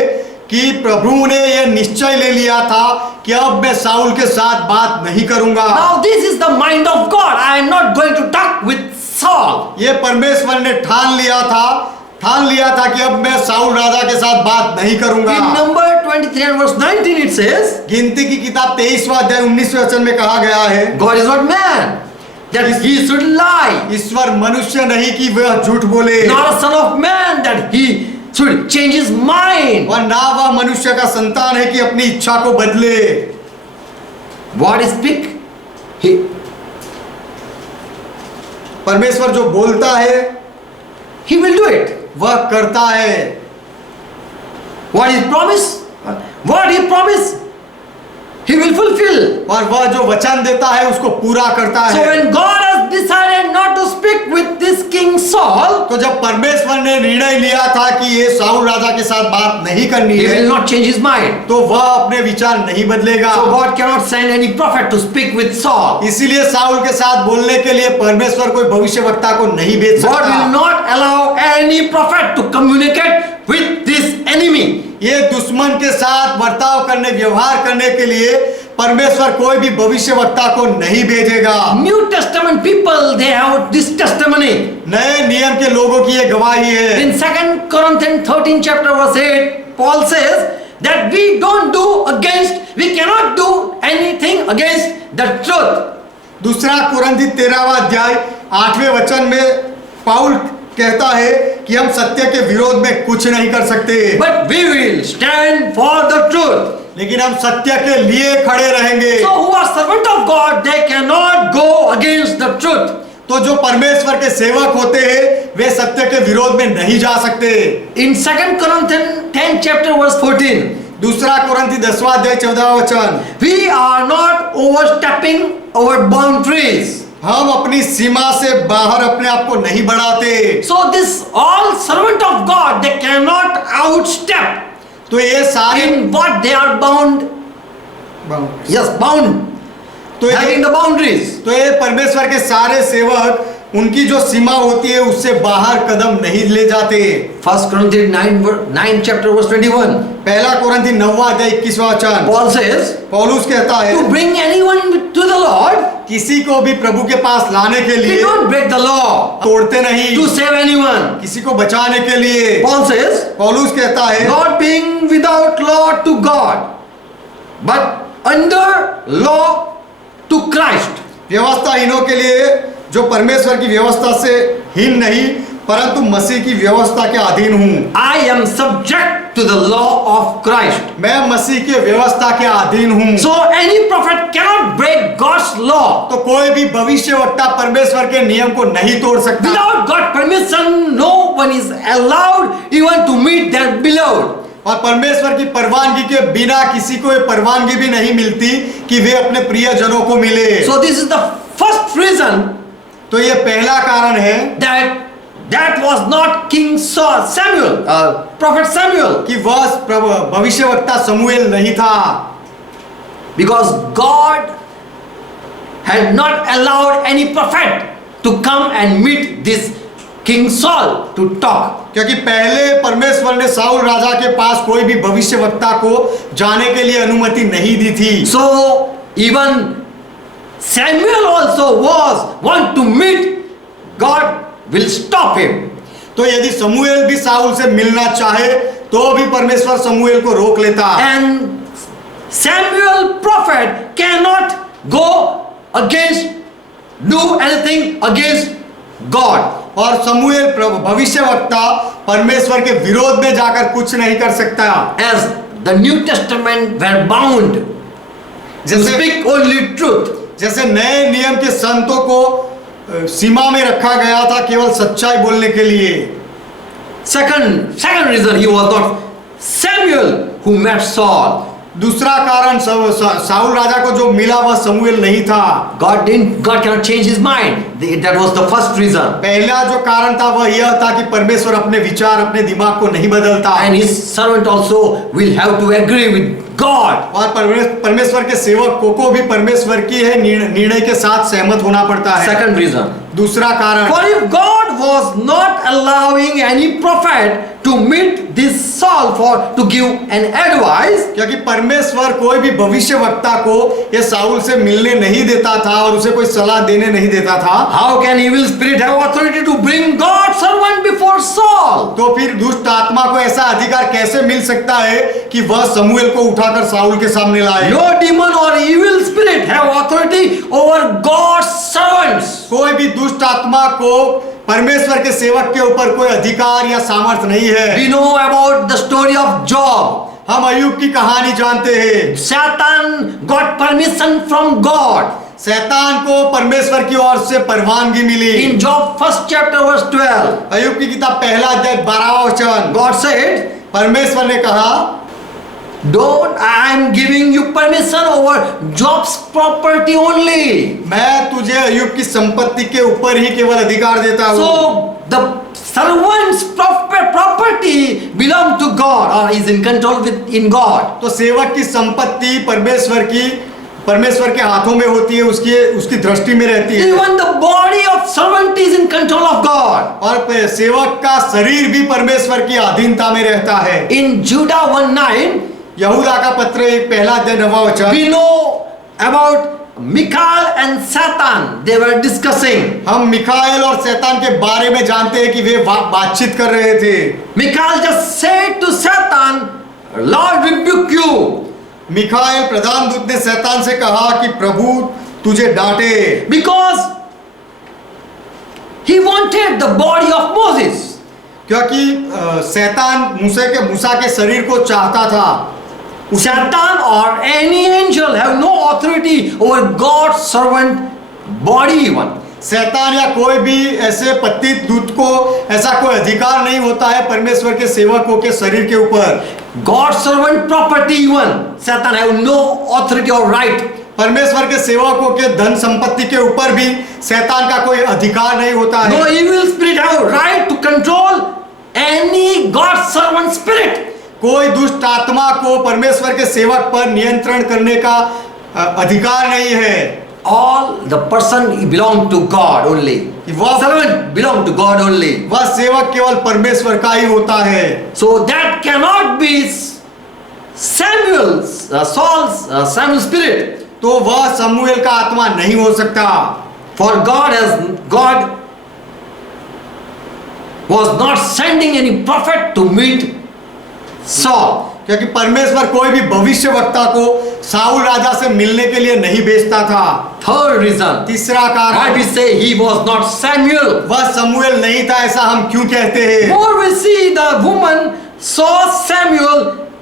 कि प्रभु ने यह निश्चय ले लिया था कि अब मैं साउल के साथ बात नहीं करूंगा। Now this is the mind of God. I am not going to talk with Saul. ये परमेश्वर ने ठान लिया था कि अब मैं साउल राजा के साथ बात नहीं करूंगा। In number 23 and verse 19 it says, गिनती की किताब 23वां अध्याय 19वें वचन में कहा गया है, God is not man that he should lie, ईश्वर मनुष्य नहीं कि वह झूठ बोले, nor a son of man that he should change his mind. और ना वह मनुष्य का संतान है कि अपनी इच्छा को बदले। What is speak? परमेश्वर जो बोलता है He will do it. वह करता है। What is promise? What he promise, he will fulfill. और वह जो वचन देता है उसको पूरा करता So है। when God has decided not to speak with this king Saul, तो जब परमेश्वर ने निर्णय लिया था कि ये साउल राजा के साथ बात नहीं करनी he है, will not change his mind. तो वह अपने विचार नहीं बदलेगा। So God cannot send any prophet to speak with Saul. इसीलिए साउल के साथ बोलने के लिए परमेश्वर कोई भविष्यवक्ता को नहीं भेज God will सकता। not allow any prophet to communicate with this enemy. ये दुश्मन के साथ बर्ताव करने, व्यवहार करने के लिए परमेश्वर कोई भी भविष्यवक्ता को नहीं भेजेगा। New Testament people, they have this testimony. नए नियम के लोगों की ये गवाही है। In 2 Corinthians 13 chapter verse 8, Paul says that we cannot do anything against the truth. दूसरा कुरिन्थी 13वां अध्याय 8वें वचन में पाउल कहता है कि हम सत्य के विरोध में कुछ नहीं कर सकते, But we will stand for the truth. लेकिन हम सत्य के लिए खड़े रहेंगे। So who are servant of God, they cannot go against the truth. तो जो परमेश्वर के सेवक होते हैं वे सत्य के विरोध में नहीं जा सकते। In 2 Corinthians 10 chapter verse 14, दूसरा कोरिन्थी 10वां अध्याय 14वां वचन। We are not overstepping our boundaries. हम अपनी सीमा से बाहर अपने आप को नहीं बढ़ाते। So this all servant of God, they cannot outstep तो ये सारे in what they are bound. Yes, bound. तो Having the boundaries. तो ये परमेश्वर के सारे सेवक उनकी जो सीमा होती है उससे बाहर कदम नहीं ले जाते। 1 Corinthians 9 chapter verse 21. पहला कोरिन्थी 9वां अध्याय 21वां वचन। Paul says, पौलुस कहता है to bring anyone to the Lord, किसी को भी प्रभु के पास लाने के we लिए don't break the law तोड़ते नहीं, to save anyone. किसी को बचाने के लिए। Paul says, पौलुस कहता है not being without law to God, but under law to Christ. व्यवस्थाहीनों के लिए जो परमेश्वर की व्यवस्था से हीन नहीं परंतु मसीह की व्यवस्था के अधीन हूँ। I am subject to the law of Christ. मैं मसीह के व्यवस्था के अधीन हूँ। So any prophet cannot break God's law. तो कोई भी भविष्यवक्ता परमेश्वर के नियम को नहीं तोड़ सकता। Without God's permission, no one is allowed even to meet their beloved. और परमेश्वर की परवानगी के बिना किसी को ये परवानगी भी नहीं मिलती कि वे अपने प्रियजनों को मिले। So this is the first reason तो ये पहला कारण है that was not King Samuel, Prophet Samuel, कि वह भविष्यवक्ता शमूएल नहीं था, because God had not allowed any prophet to come and meet this King Saul to talk. क्योंकि पहले परमेश्वर ने साउल राजा के पास कोई भी भविष्यवक्ता को जाने के लिए अनुमति नहीं दी थी। So even Samuel also want to meet, God will stop him. तो यदि शमूएल भी साउल से मिलना चाहे तो भी परमेश्वर शमूएल को रोक लेता। And Samuel prophet cannot go against, do anything against God. और शमूएल भविष्यवक्ता परमेश्वर के विरोध में जाकर कुछ नहीं कर सकता। As the New Testament were bound to speak only truth. जैसे नए नियम के संतों को सीमा में रखा गया था केवल सच्चाई बोलने के लिए। Second reason, he was not Samuel who met Saul. दूसरा कारण साउल राजा को जो मिला वह शमूएल नहीं था। God cannot change his mind. That was the first reason. पहला जो कारण था वह यह था कि परमेश्वर अपने विचार अपने दिमाग को नहीं बदलता। And his servant also will have to agree with God. और परमेश्वर के सेवक को भी परमेश्वर की है निर्णय के साथ सहमत होना पड़ता है। Second reason. दूसरा कारण, For if God was not allowing any prophet to meet this Saul to give an advice, क्योंकि परमेश्वर कोई भी भविष्यवक्ता को ये साउल से मिलने नहीं देता था और उसे कोई सलाह देने नहीं देता था, how can evil spirit have authority to bring God's servant before Saul? तो फिर दुष्ट आत्मा को ऐसा अधिकार कैसे मिल सकता है कि वह शमूएल को उठाकर साउल के सामने लाए? No demon or evil spirit have authority over God's servants. कोई भी दुष्ट आत्मा को परमेश्वर के सेवक के ऊपर कोई अधिकार या सामर्थ्य नहीं है। We know about the story of Job. हम अय्यूब की कहानी जानते हैं। Satan got permission from God. शैतान को परमेश्वर की ओर से परवानगी मिली। In Job 1st chapter verse 12, अय्यूब की किताब पहला अध्याय 12वां वचन, God said, परमेश्वर ने कहा, I am giving you permission over Job's property only. मैं तुझे अय्यूब की संपत्ति के ऊपर ही केवल अधिकार देता हूँ। So the servant's property belong to God or is in control in God. तो सेवक की संपत्ति परमेश्वर के हाथों में होती है, उसकी दृष्टि में रहती है। Even the body of servant is in control of God. और सेवक का शरीर भी परमेश्वर की अधीनता में रहता है। In Judah 1:9, यहूदा का पत्र एक पहला अध्याय 9वां वचन, we know about Michael and Satan. They were discussing. हम मिखाएल और शैतान के बारे में जानते हैं कि वे बातचीत कर रहे थे। Michael just said to Satan, Lord rebuke you. मिखाएल प्रधान दूत ने शैतान से कहा कि प्रभु तुझे डांटे, Because he wanted the body of Moses. क्योंकि शैतान मूसा के शरीर को चाहता था। Satan or any angel have no authority over God's servant body even. शैतान या कोई भी ऐसे पतित दूत को ऐसा कोई अधिकार नहीं होता है परमेश्वर के सेवकों के शरीर के ऊपर। God's servant property even, Satan have no authority or right. परमेश्वर के सेवकों के धन संपत्ति के ऊपर भी शैतान का कोई अधिकार नहीं होता No है। evil spirit have right to control any God's servant spirit. कोई दुष्ट आत्मा को परमेश्वर के सेवक पर नियंत्रण करने का अधिकार नहीं है। All the person belong to God only. वह Servant belong to God only. वह सेवक केवल परमेश्वर का ही होता है। So that cannot be Samuel's, Samuel's spirit. तो वह शमूएल का आत्मा नहीं हो सकता। For God was not sending any prophet to meet Saul. क्योंकि परमेश्वर कोई भी भविष्यवक्ता को साउल राजा से मिलने के लिए नहीं भेजता था। Third reason तीसरा why कारण, we say he was not Samuel. वह शमूएल नहीं था ऐसा हम क्यों कहते हैं? More we see the woman saw Samuel,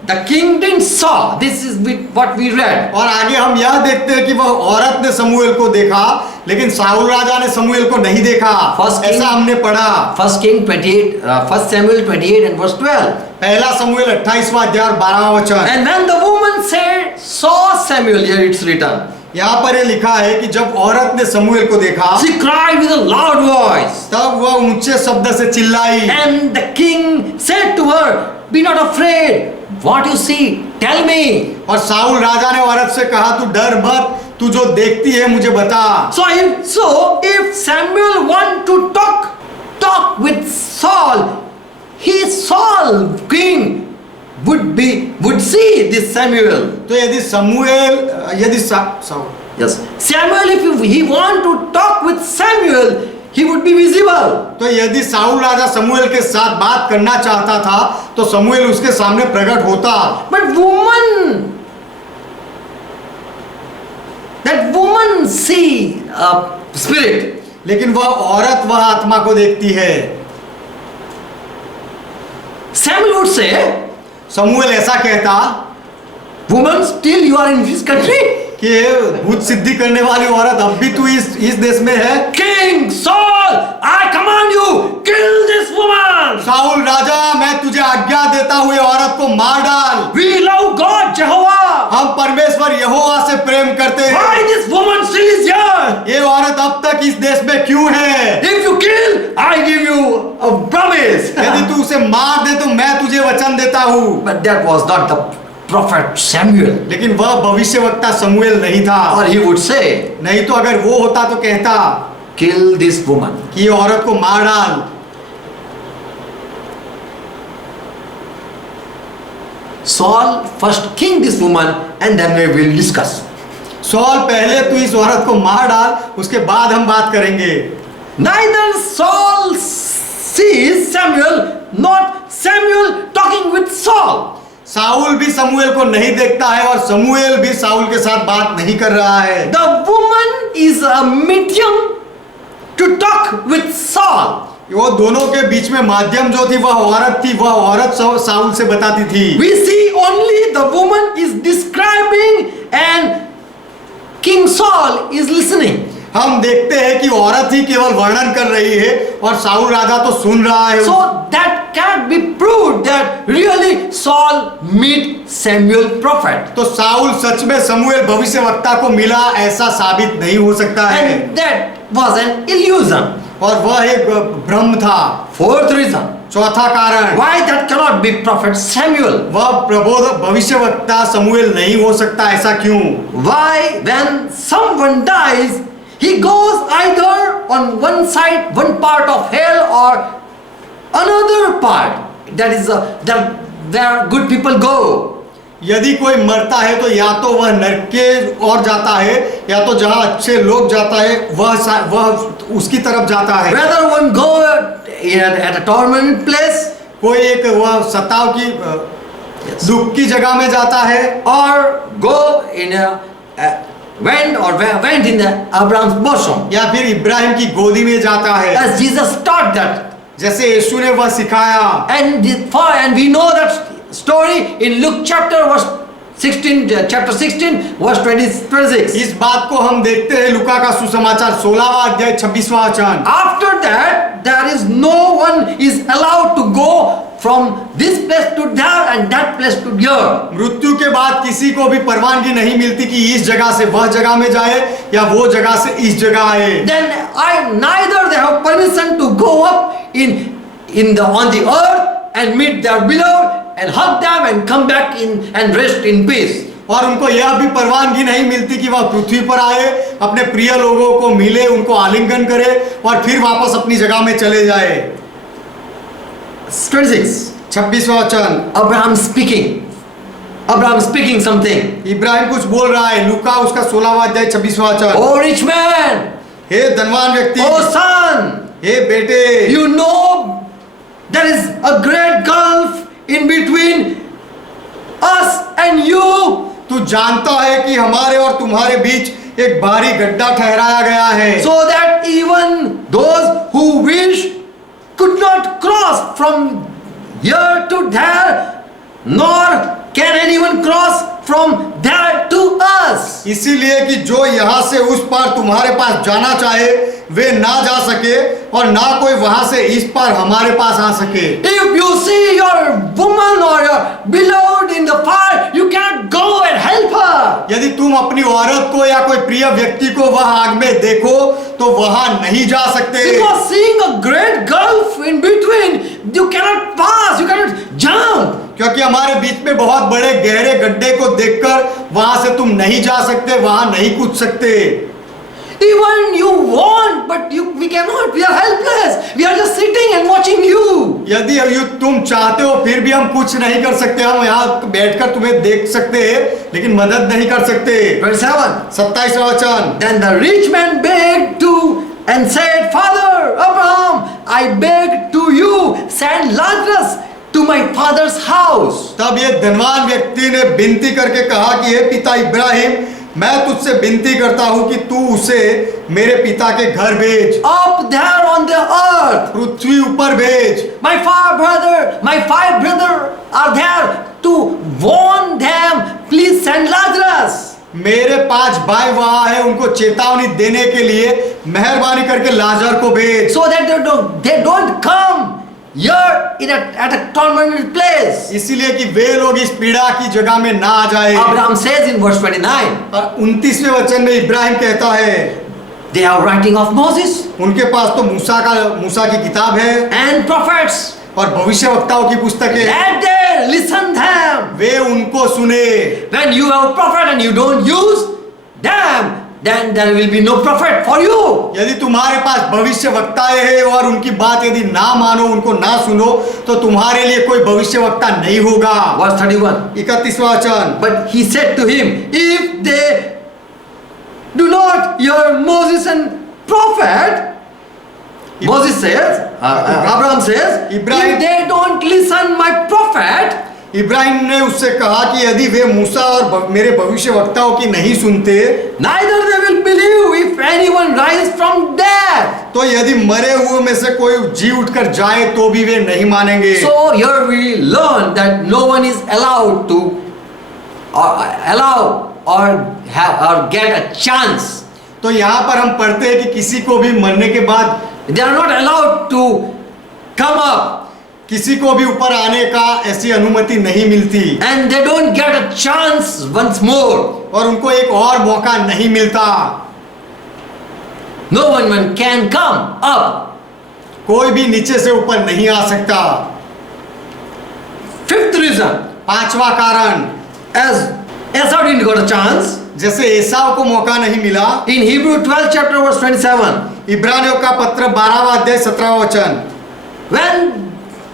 the king didn't saw. This is what we read. और आगे हम यह देखते हैं कि वह औरत ने शमूएल को देखा लेकिन साउल राजा ने शमूएल को नहीं देखा। First King- ऐसा हमने पढ़ा। 1 Samuel 28 and verse 12. पहला शमूएल 28वां अध्याय 12वां वचन। And when the woman said, saw Samuel, here it's written. यहाँ पर ये लिखा है कि जब औरत ने शमूएल को देखा She cried with a loud voice. तब वह ऊंचे शब्द से चिल्लाई। And the king said to her, be not afraid. What you see, tell me. और साउल राजा ने औरत से कहा तू डर मत, तू जो देखती है मुझे बता। So if Samuel want to talk with Saul, Saul king would see this Samuel. तो यदि Yes. Samuel, if he want to talk with Samuel, he would be visible. तो यदि साउल राजा शमूएल के साथ बात करना चाहता था तो शमूएल उसके सामने प्रकट होता। That woman see spirit. लेकिन वह औरत वह आत्मा को देखती है। Samuel would say, शमूएल ऐसा कहता woman, still you are in this country? कि भूत सिद्धि करने वाली औरत अब भी तू इस देश में है। King Saul, I command you, kill this woman. Saul राजा मैं तुझे आज्ञा देता हुए औरत को मार डाल। We love God, Jehovah. हम परमेश्वर यहोवा से प्रेम करते हैं। Why this woman still is here? ये औरत अब तक इस देश में क्यों है? If you kill, I give you a promise. यदि तू उसे मार दे तो मैं तुझे वचन देता हूँ। But that was not the prophet Samuel. लेकिन वह भविष्यवक्ता शमूएल नहीं था। Or he would say, नहीं तो अगर वो होता तो कहता kill this woman. कि ये औरत को मार डाल। Saul first king this woman and then we will discuss. Soul पहले तू इस औरत को मार डाल, उसके बाद हम बात करेंगे। Neither Saul sees Samuel, not Samuel talking with Saul. Saul भी शमूएल को नहीं देखता है और शमूएल भी साउल के साथ बात नहीं कर रहा है। The woman is a medium to talk with Saul. वो दोनों के बीच में माध्यम जो थी वह औरत थी, वह औरत साउल से बताती थी। We see only the woman is describing and King Saul is listening. हम देखते हैं कि औरत ही केवल वर्णन कर रही है और साउल राजा तो सुन रहा है। So that can't be proved that really Saul meet Samuel prophet. तो साउल सच में शमूएल भविष्यवक्ता को मिला ऐसा साबित नहीं हो सकता है। And that was an illusion. और वह एक भ्रम था। Fourth reason चौथा कारण, why that cannot be prophet Samuel. वह प्रबोध भविष्यवक्ता शमूएल नहीं हो सकता, ऐसा क्यों? Why when someone dies he goes either on one side, one part of hell or another part. That is where good people go. यदि कोई मरता है तो या तो वह नरक के ओर जाता है या तो जहाँ अच्छे लोग जाता है वह उसकी तरफ जाता है। Whether one go at a torment place, कोई एक वह सताव की दुख की जगह में जाता है or go in went in the Abraham's bosom. या फिर इब्राहिम की गोदी में जाता है, As Jesus taught that. जैसे यीशु ने वह सिखाया। And we know that story in Luke chapter verse chapter 16, verse 26. इस बात को हम देखते हैं लूका का सुसमाचार 16वां अध्याय 26वां वचन। After that, there is no one is allowed to go from this place to there and that place to here. मृत्यु के बाद किसी को भी परवानगी नहीं मिलती कि इस जगह से वह जगह में जाए या वो जगह से इस जगह आए। Then neither they have permission to go up on the earth and meet their beloved and hug them and come back in and rest in peace. और उनको यह भी परवानगी नहीं मिलती कि वह पृथ्वी पर आए, अपने प्रिय लोगों को मिले, उनको आलिंगन करे और फिर वापस अपनी जगह में चले जाए। 26वां वचन। Abraham speaking something. इब्राहिम कुछ बोल रहा है। लूका उसका 16वां अध्याय 26वां वचन। Oh rich man, हे धनवान व्यक्ति, oh son, हे बेटे, you know there is a great gulf in between us and you. तू जानता है कि हमारे और तुम्हारे बीच एक भारी गड्ढा ठहराया गया है, So that even those who wish could not cross from here to there, nor can anyone cross from there to us. इसीलिए कि जो यहाँ से उस पार तुम्हारे पास जाना चाहे वे ना जा सके और ना कोई वहां से इस पार हमारे पास आ सके। If you see your woman or your beloved in the fire, you cannot go and help her. यदि तुम अपनी औरत को या कोई प्रिय व्यक्ति को वह आग में देखो तो वहां नहीं जा सकते, Because seeing a great gulf in between, you cannot pass, you cannot jump. क्योंकि हमारे बीच में बहुत बड़े गहरे गड्ढे को देखकर वहां से तुम नहीं जा सकते, वहां नहीं कूद सकते। Even you want, but we cannot. We are helpless. We are just sitting and watching you. यदि तुम चाहते हो फिर भी हम कुछ नहीं कर सकते, हम यहाँ बैठकर तुम्हें देख सकते हैं लेकिन मदद नहीं कर सकते। 27वां वचन। Then the rich man begged to and said, Father Abraham, I beg to you, send Lazarus to my father's house. तब ये धनवान व्यक्ति ने विनती करके कहा कि हे पिता इब्राहिम, मैं तुझसे विनती करता हूं कि तू उसे मेरे पिता के घर भेज। Up there on the earth. पृथ्वी ऊपर भेज। My five brother are there to warn them. Please send Lazarus. मेरे 5 भाई वहां है, उनको चेतावनी देने के लिए मेहरबानी करके लाजर को भेज। So that they don't come here at a tormented place. इसीलिए कि वे लोग इस पीड़ा की जगह में ना आ जाए। Abraham says in verse 29. 29वें वचन में इब्राहिम कहता है, They are writing of Moses उनके पास तो मूसा की किताब है and prophets. और भविष्यवक्ताओं की पुस्तकें। Let them listen them. वे उनको सुने। When you have a prophet and you don't use them, then there will be no prophet for you. यदि तुम्हारे पास भविष्यवक्ताएं हैं और उनकी बात यदि ना मानो, उनको ना सुनो, तो तुम्हारे लिए कोई भविष्यवक्ता नहीं होगा। Verse 31. 31वां वचन। But he said to him, if they do not hear Moses and prophet, Moses says, Abraham says, if they don't listen my prophet, Ibrahim ने उससे कहा कि यदि वे मूसा और मेरे भविष्यवक्ताओं की नहीं सुनते, neither they will believe if anyone rise from dead. तो यदि मरे हुए में से कोई जी उठकर जाए तो भी वे नहीं मानेंगे। So here we learn that no one is allowed to get a chance. तो यहाँ पर हम पढ़ते हैं कि किसी को भी मरने के बाद They are not allowed to come up. किसी को भी ऊपर आने का ऐसी अनुमति नहीं मिलती। And they don't get a chance once more. और उनको एक और मौका नहीं मिलता। No one can come up. कोई भी नीचे से ऊपर नहीं आ सकता। 5th reason. 5वां कारण, As Esau didn't got a chance. जैसे एसाव को मौका नहीं मिला। In Hebrew 12 chapter verse 27. इब्रानियों का पत्र 12वां अध्याय 17वां वचन। When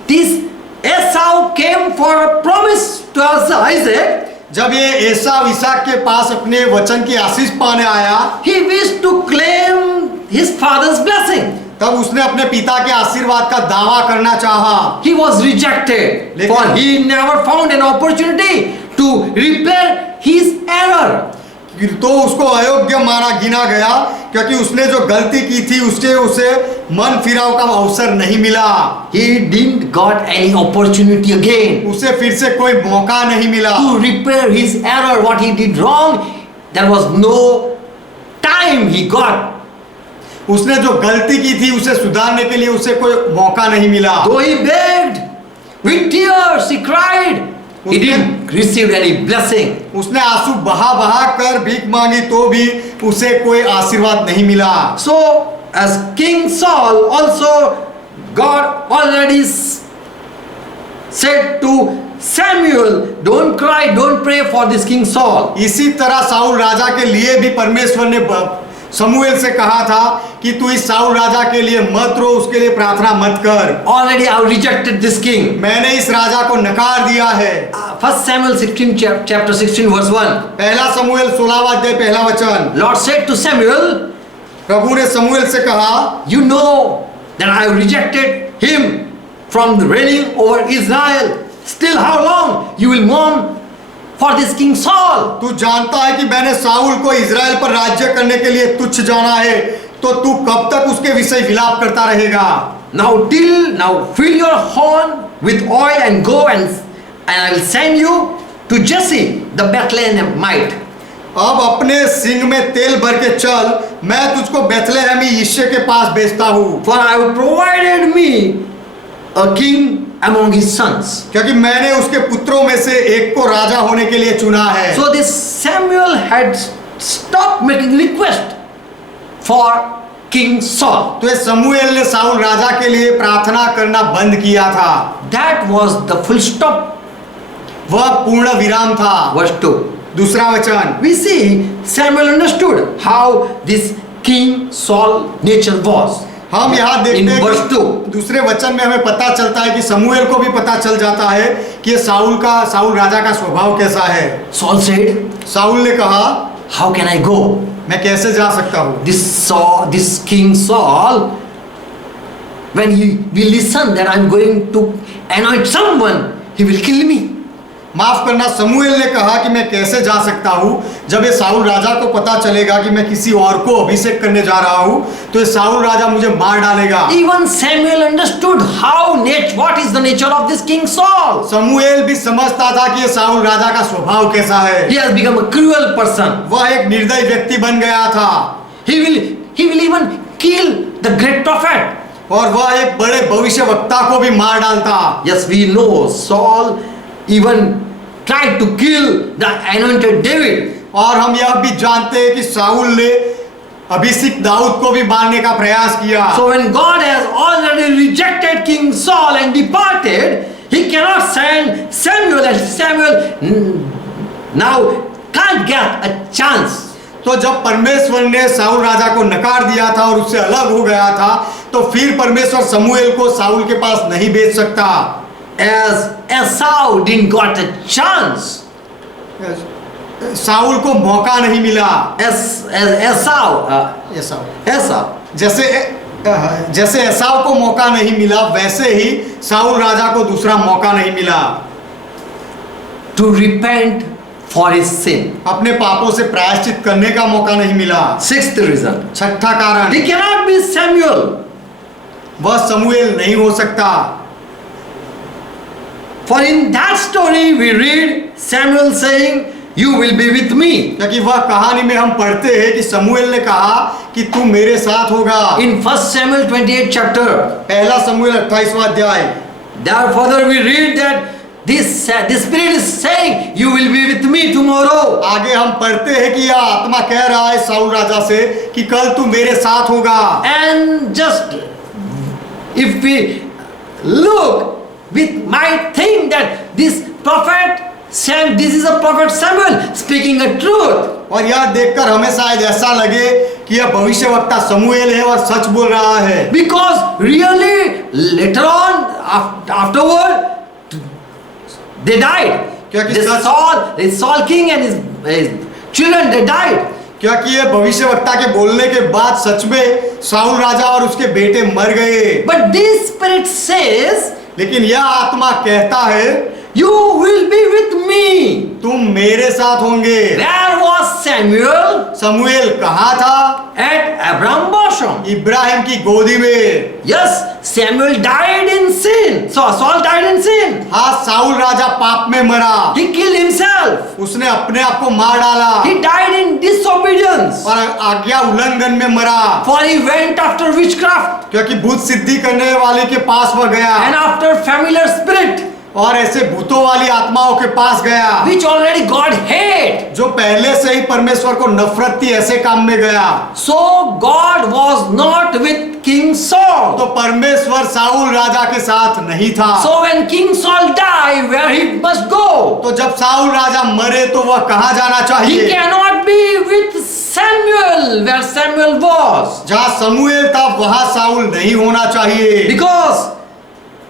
this Esau came for a promise to Isaac, जब ये एसाव इसहाक के पास अपने वचन की आशीष पाने आया, he wished to claim his father's blessing. तब उसने अपने पिता के आशीर्वाद का दावा करना चाहा। He was rejected, for he never found an opportunity to repair his error. फिर तो उसको अयोग्य माना गिना गया, क्योंकि उसने जो गलती की थी उसके उसे मन फिराव का अवसर नहीं मिला। He didn't got any opportunity again उसे फिर से कोई मौका नहीं मिला to repair his error, what he did wrong. There was no time he got. उसने जो गलती की थी उसे सुधारने के लिए उसे कोई मौका नहीं मिला। Though he begged with tears, he cried, he didn't receive any blessing. उसने आंसू बहा बहा कर भीख मांगी तो भी उसे कोई आशीर्वाद नहीं मिला। So, as King Saul also, God already said to Samuel, don't cry, don't pray for this King Saul. इसी तरह साउल राजा के लिए भी परमेश्वर ने शमूएल से कहा था कि तू इस साउल राजा के लिए मत रो, उसके लिए प्रार्थना मत कर। Already I have rejected this king. मैंने इस राजा को नकार दिया है। 1 Samuel 16, chapter 16, verse 1. पहला शमूएल 16वां अध्याय पहला वचन। Lord said to Samuel, प्रभु ने शमूएल से कहा, you know that I have rejected him from the reigning over Israel. Still how long you will mourn for this King Saul? तू जानता है कि मैंने साउल को इजराइल पर राज्य करने के लिए तुच्छ जाना है, तो तू कब तक उसके विषय विलाप करता रहेगा? Now fill your horn with oil and go and I will send you to Jesse the Bethlehemite. अब अपने सिंग में तेल भर के चल, मैं तुझको बेथलेहमी यिशै के पास भेजता हूँ। For I have provided me a king among his sons. क्योंकि मैंने उसके पुत्रों में से एक को राजा होने के लिए चुना है। So this Samuel had stopped making request for King Saul. तो ये शमूएल ने साउल राजा के लिए प्रार्थना करना बंद किया था। That was the full stop. वह पूर्ण विराम था। Verse 2. दूसरा वचन। We see Samuel understood how this King Saul nature was. हम यहाँ देखते In हैं verse कि 2. दूसरे वचन में हमें पता चलता है कि शमूएल को भी पता चल जाता है कि ये साउल राजा का स्वभाव कैसा है। Saul said, साउल ने कहा, how can I go? मैं कैसे जा सकता हूँ? This King Saul, when he will listen that I'm going to anoint someone, he will kill me. माफ करना, शमूएल ने कहा कि मैं कैसे जा सकता हूँ जब ये साउल राजा को पता चलेगा कि मैं किसी और को अभिषेक करने जा रहा हूँ, तो ये साउल राजा मुझे मार डालेगा। Even Samuel understood what is the nature of this King Saul. शमूएल भी समझता था कि ये साउल राजा का स्वभाव कैसा है। He has become a cruel person. वह एक निर्दयी व्यक्ति बन गया था। He will even kill the great prophet. और वह एक बड़े भविष्यवक्ता को भी मार डालता। Yes, we know Saul even tried to kill the anointed David. और हम यह भी जानते हैं कि साउल ने अभिषिक्त दाऊद को भी मारने का प्रयास किया। So when God has already rejected King Saul and departed, he cannot send Samuel, and Samuel now can't get a chance. तो जब परमेश्वर ने साउल राजा को नकार दिया था और उससे अलग हो गया था, तो फिर परमेश्वर शमूएल को साउल के पास नहीं भेज सकता। As Esau didn't got a chance. Saul को मौका नहीं मिला। As Esau. जैसे एसाव को मौका नहीं मिला, वैसे ही साउल राजा को दूसरा मौका नहीं मिला To repent for his sin. अपने पापों से प्रायश्चित करने का मौका नहीं मिला। 6th reason. छठा कारण, He cannot be Samuel. वह शमूएल नहीं हो सकता। For in that story we read Samuel saying, "You will be with me." क्योंकि वह कहानी में हम पढ़ते हैं कि शमूएल ने कहा कि तू मेरे साथ होगा। In 1 Samuel 28 chapter, पहला शमूएल 28वां अध्याय। there further we read that this spirit is saying, "You will be with me tomorrow." आगे हम पढ़ते हैं कि यह आत्मा कह रहा है साउल राजा से कि कल तू मेरे साथ होगा। And just if we look, we might think that this is a prophet Samuel speaking a truth. और यह देखकर हमें शायद ऐसा लगे कि यह भविष्यवक्ता शमूएल है और सच बोल रहा है। Because really later on afterward they died. क्योंकि This Saul king and his children, they died. क्योंकि ये भविष्यवक्ता के बोलने के बाद सच में साउल राजा और उसके बेटे मर गए। But this spirit says, लेकिन यह आत्मा कहता है, You will be with me. तुम मेरे साथ होंगे। Where was Samuel? समूएल कहाँ था? At Abraham bosom. इब्राहिम की गोदी में। Yes, Samuel died in sin. So Saul died in sin. हाँ, साउल राजा पाप में मरा। He killed himself. उसने अपने आप को मार डाला He died in disobedience. और आज्ञा उल्लंघन में मरा, For he went after witchcraft क्योंकि भूत सिद्धि करने वाले के पास वह गया and after familiar spirit, और ऐसे भूतों वाली आत्माओं के पास गया which already God hate. जो पहले से ही परमेश्वर को नफरत थी, ऐसे काम में गया। So God was not with King Saul. तो परमेश्वर साउल राजा के साथ नहीं था। So when King Saul died, where he must go? तो जब साउल राजा मरे तो वह कहाँ जाना He चाहिए? cannot be with Samuel, where Samuel was. जहाँ समूएल था वहां साउल नहीं होना चाहिए, Because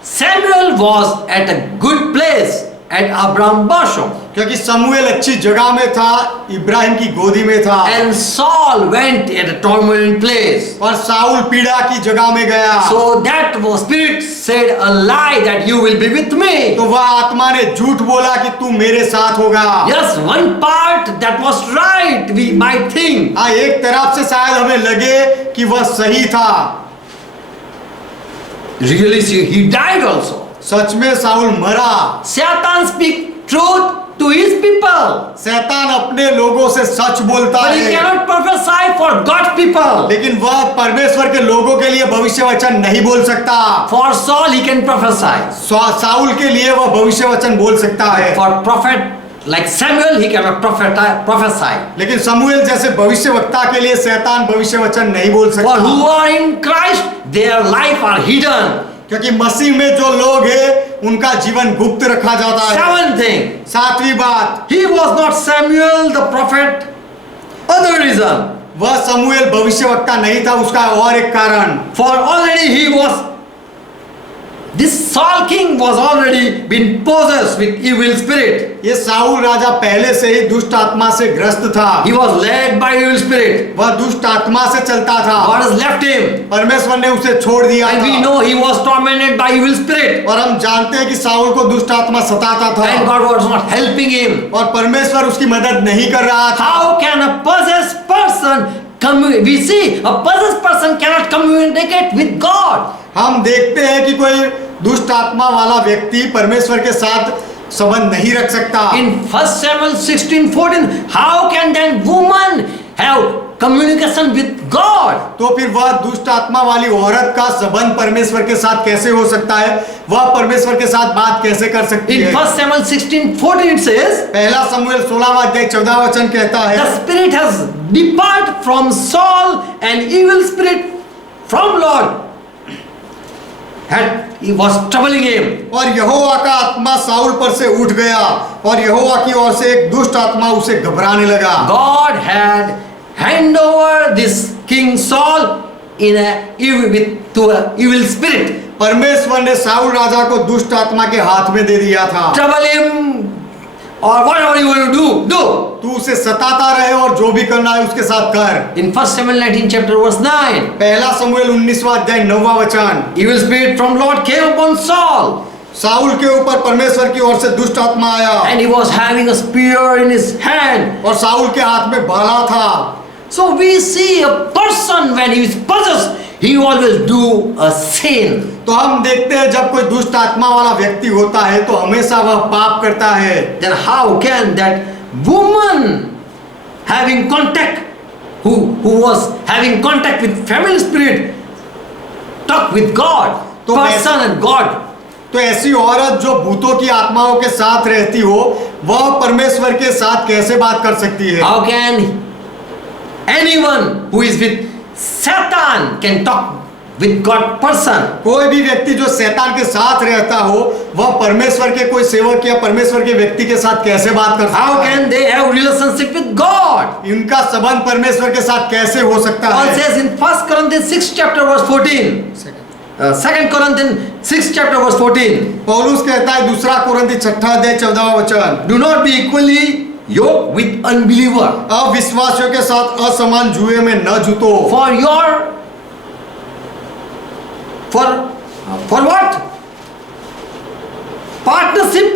Samuel was at a good place at Abraham bosom. क्योंकि समूएल अच्छी जगह में था, इब्राहिम की गोदी में था, And Saul went at a tormented place. और साउल पीड़ा की जगह में गया। So that spirit said a lie that you will be with me. तो वह आत्मा ने झूठ बोला कि तू मेरे साथ होगा। Yes, one part that was right, we might think. हाँ, एक तरफ से शायद हमें लगे कि वह सही था। Really, he died also. सच में साउल मरा। Satan speak truth to his people, शैतान अपने लोगों से सच बोलता but he है, cannot prophesy for God's people. लेकिन वह परमेश्वर के लोगों के लिए भविष्य वचन नहीं बोल सकता। For Saul, he can prophesy. Saul के लिए वह भविष्य वचन बोल सकता है, For prophet like Samuel, he cannot prophesy. लेकिन समूएल जैसे भविष्य वक्ता के लिए शैतान भविष्य वचन नहीं बोल For who सकता, are in Christ, their life are hidden. क्योंकि मसीह में जो लोग हैं उनका जीवन गुप्त रखा जाता है। Seventh thing, सातवीं बात, he was not Samuel the prophet. Other reason, वह समूएल भविष्य वक्ता नहीं था, उसका और एक कारण, for already he was. This Saul king was already been possessed with evil spirit. ये साउल राजा पहले से ही दुष्ट आत्मा से ग्रस्त था, He was led by evil spirit. वह दुष्ट आत्मा से चलता था, God has left him, परमेश्वर ने उसे छोड़ दिया and we था। know he was tormented by evil spirit, और हम जानते हैं कि साउल को दुष्ट आत्मा सताता and था God was not helping him. और परमेश्वर उसकी मदद नहीं कर रहा था। How can a possessed person we see a possessed person cannot communicate with God. हम देखते हैं कि कोई दुष्ट आत्मा वाला व्यक्ति परमेश्वर के साथ संबंध नहीं रख सकता। In 1 Samuel 16:14, how can then woman have communication with God? तो फिर वह दुष्ट आत्मा वाली औरत का संबंध परमेश्वर के साथ कैसे हो सकता है? वह परमेश्वर के साथ बात कैसे कर सकती In है? 1 Samuel 16:14 it says, पहला शमूएल 16वां अध्याय 14वां वचन कहता the है, spirit has departed from Saul, and evil spirit from Lord he was troubling him. और यहोवा का आत्मा साउल पर से उठ गया और यहोवा की ओर से एक दुष्ट आत्मा उसे घबराने लगा। God had hand over this King Saul in to a evil spirit. परमेश्वर ने साउल राजा को दुष्ट आत्मा के हाथ में दे दिया था। Trouble him or whatever you want to do. तू उसे सताता रहे और जो भी करना है उसके साथ कर। In 1 Samuel 19 chapter verse 9, पहला शमूएल 19वां अध्याय 9वां वचन, evil spirit from Lord came upon Saul, Saul के ऊपर परमेश्वर की ओर से दुष्ट आत्मा आया and he was having a spear in his hand. और साउल के हाथ में भाला था। So we see a person when he is possessed, he always do a sin. तो हम देखते हैं जब कोई दुष्ट आत्मा वाला व्यक्ति होता है तो हमेशा वह पाप करता है। Then how can that woman having contact, who was having contact with family spirit, talk with God, तो person and God? तो ऐसी औरत जो भूतों की आत्माओं के साथ रहती हो वह परमेश्वर के साथ कैसे बात कर सकती है? How can anyone who is with Satan can talk with God person? कोई भी व्यक्ति जो शैतान के साथ रहता हो वह परमेश्वर के कोई सेवक या परमेश्वर के व्यक्ति के साथ कैसे बात कर सकता How है? can they have relationship with God? इनका संबंध परमेश्वर के साथ कैसे हो सकता Paul है? says in 1 Corinthians 6 chapter verse 14. 2 Corinthians 6 chapter verse 14. पौलुस कहता है दूसरा कुरिन्थी 6 अध्याय 14वां वचन, Do not be equally yoked with unbeliever. अविश्वासियों के साथ असमान जुए में न जुतो। For what? Partnership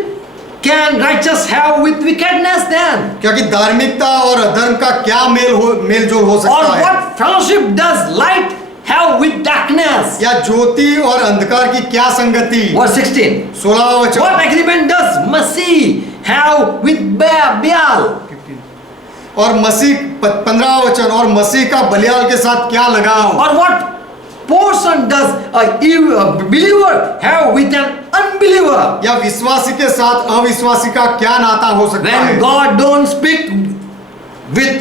can righteous have with wickedness then? क्योंकि धार्मिकता और अधर्म का क्या मेल जोल हो Or सकता है? what fellowship does light have with darkness? या ज्योति और अंधकार की क्या संगति? Verse 16. 16वां What वचन agreement does Masih have with Baal? और मसीह 15वां वचन, और मसीह का बलियाल के साथ क्या लगाव? Or what portion does a believer have with an unbeliever? या विश्वासी के साथ अविश्वासी का क्या नाता हो सकता When है? God don't speak with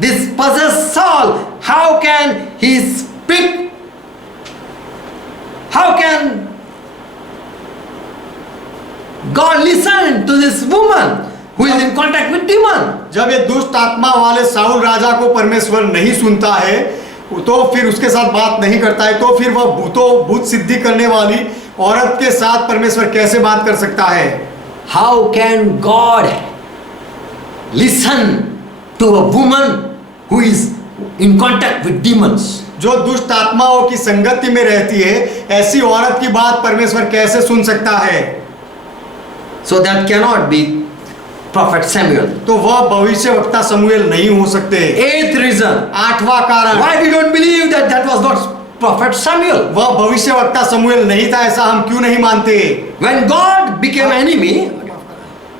this possessed Saul, how can he speak? How can God listen to this woman who is in contact with demon? जब ये दुष्ट आत्मा वाले साउल राजा को परमेश्वर नहीं सुनता है, तो फिर उसके साथ बात नहीं करता है, तो फिर वह भूत सिद्धि करने वाली औरत के साथ परमेश्वर कैसे बात कर सकता है? How can God listen to a woman who is in contact with demons? जो दुष्ट आत्माओं की संगति में रहती है, ऐसी औरत की बात परमेश्वर कैसे सुन सकता है? So that cannot be Prophet Samuel. तो वह भविष्यवक्ता शमूएल नहीं हो सकते। Eighth reason. 8वां कारण, Why we don't believe that was not Prophet Samuel? वह भविष्यवक्ता शमूएल नहीं था, ऐसा हम क्यों नहीं मानते? When God became enemy,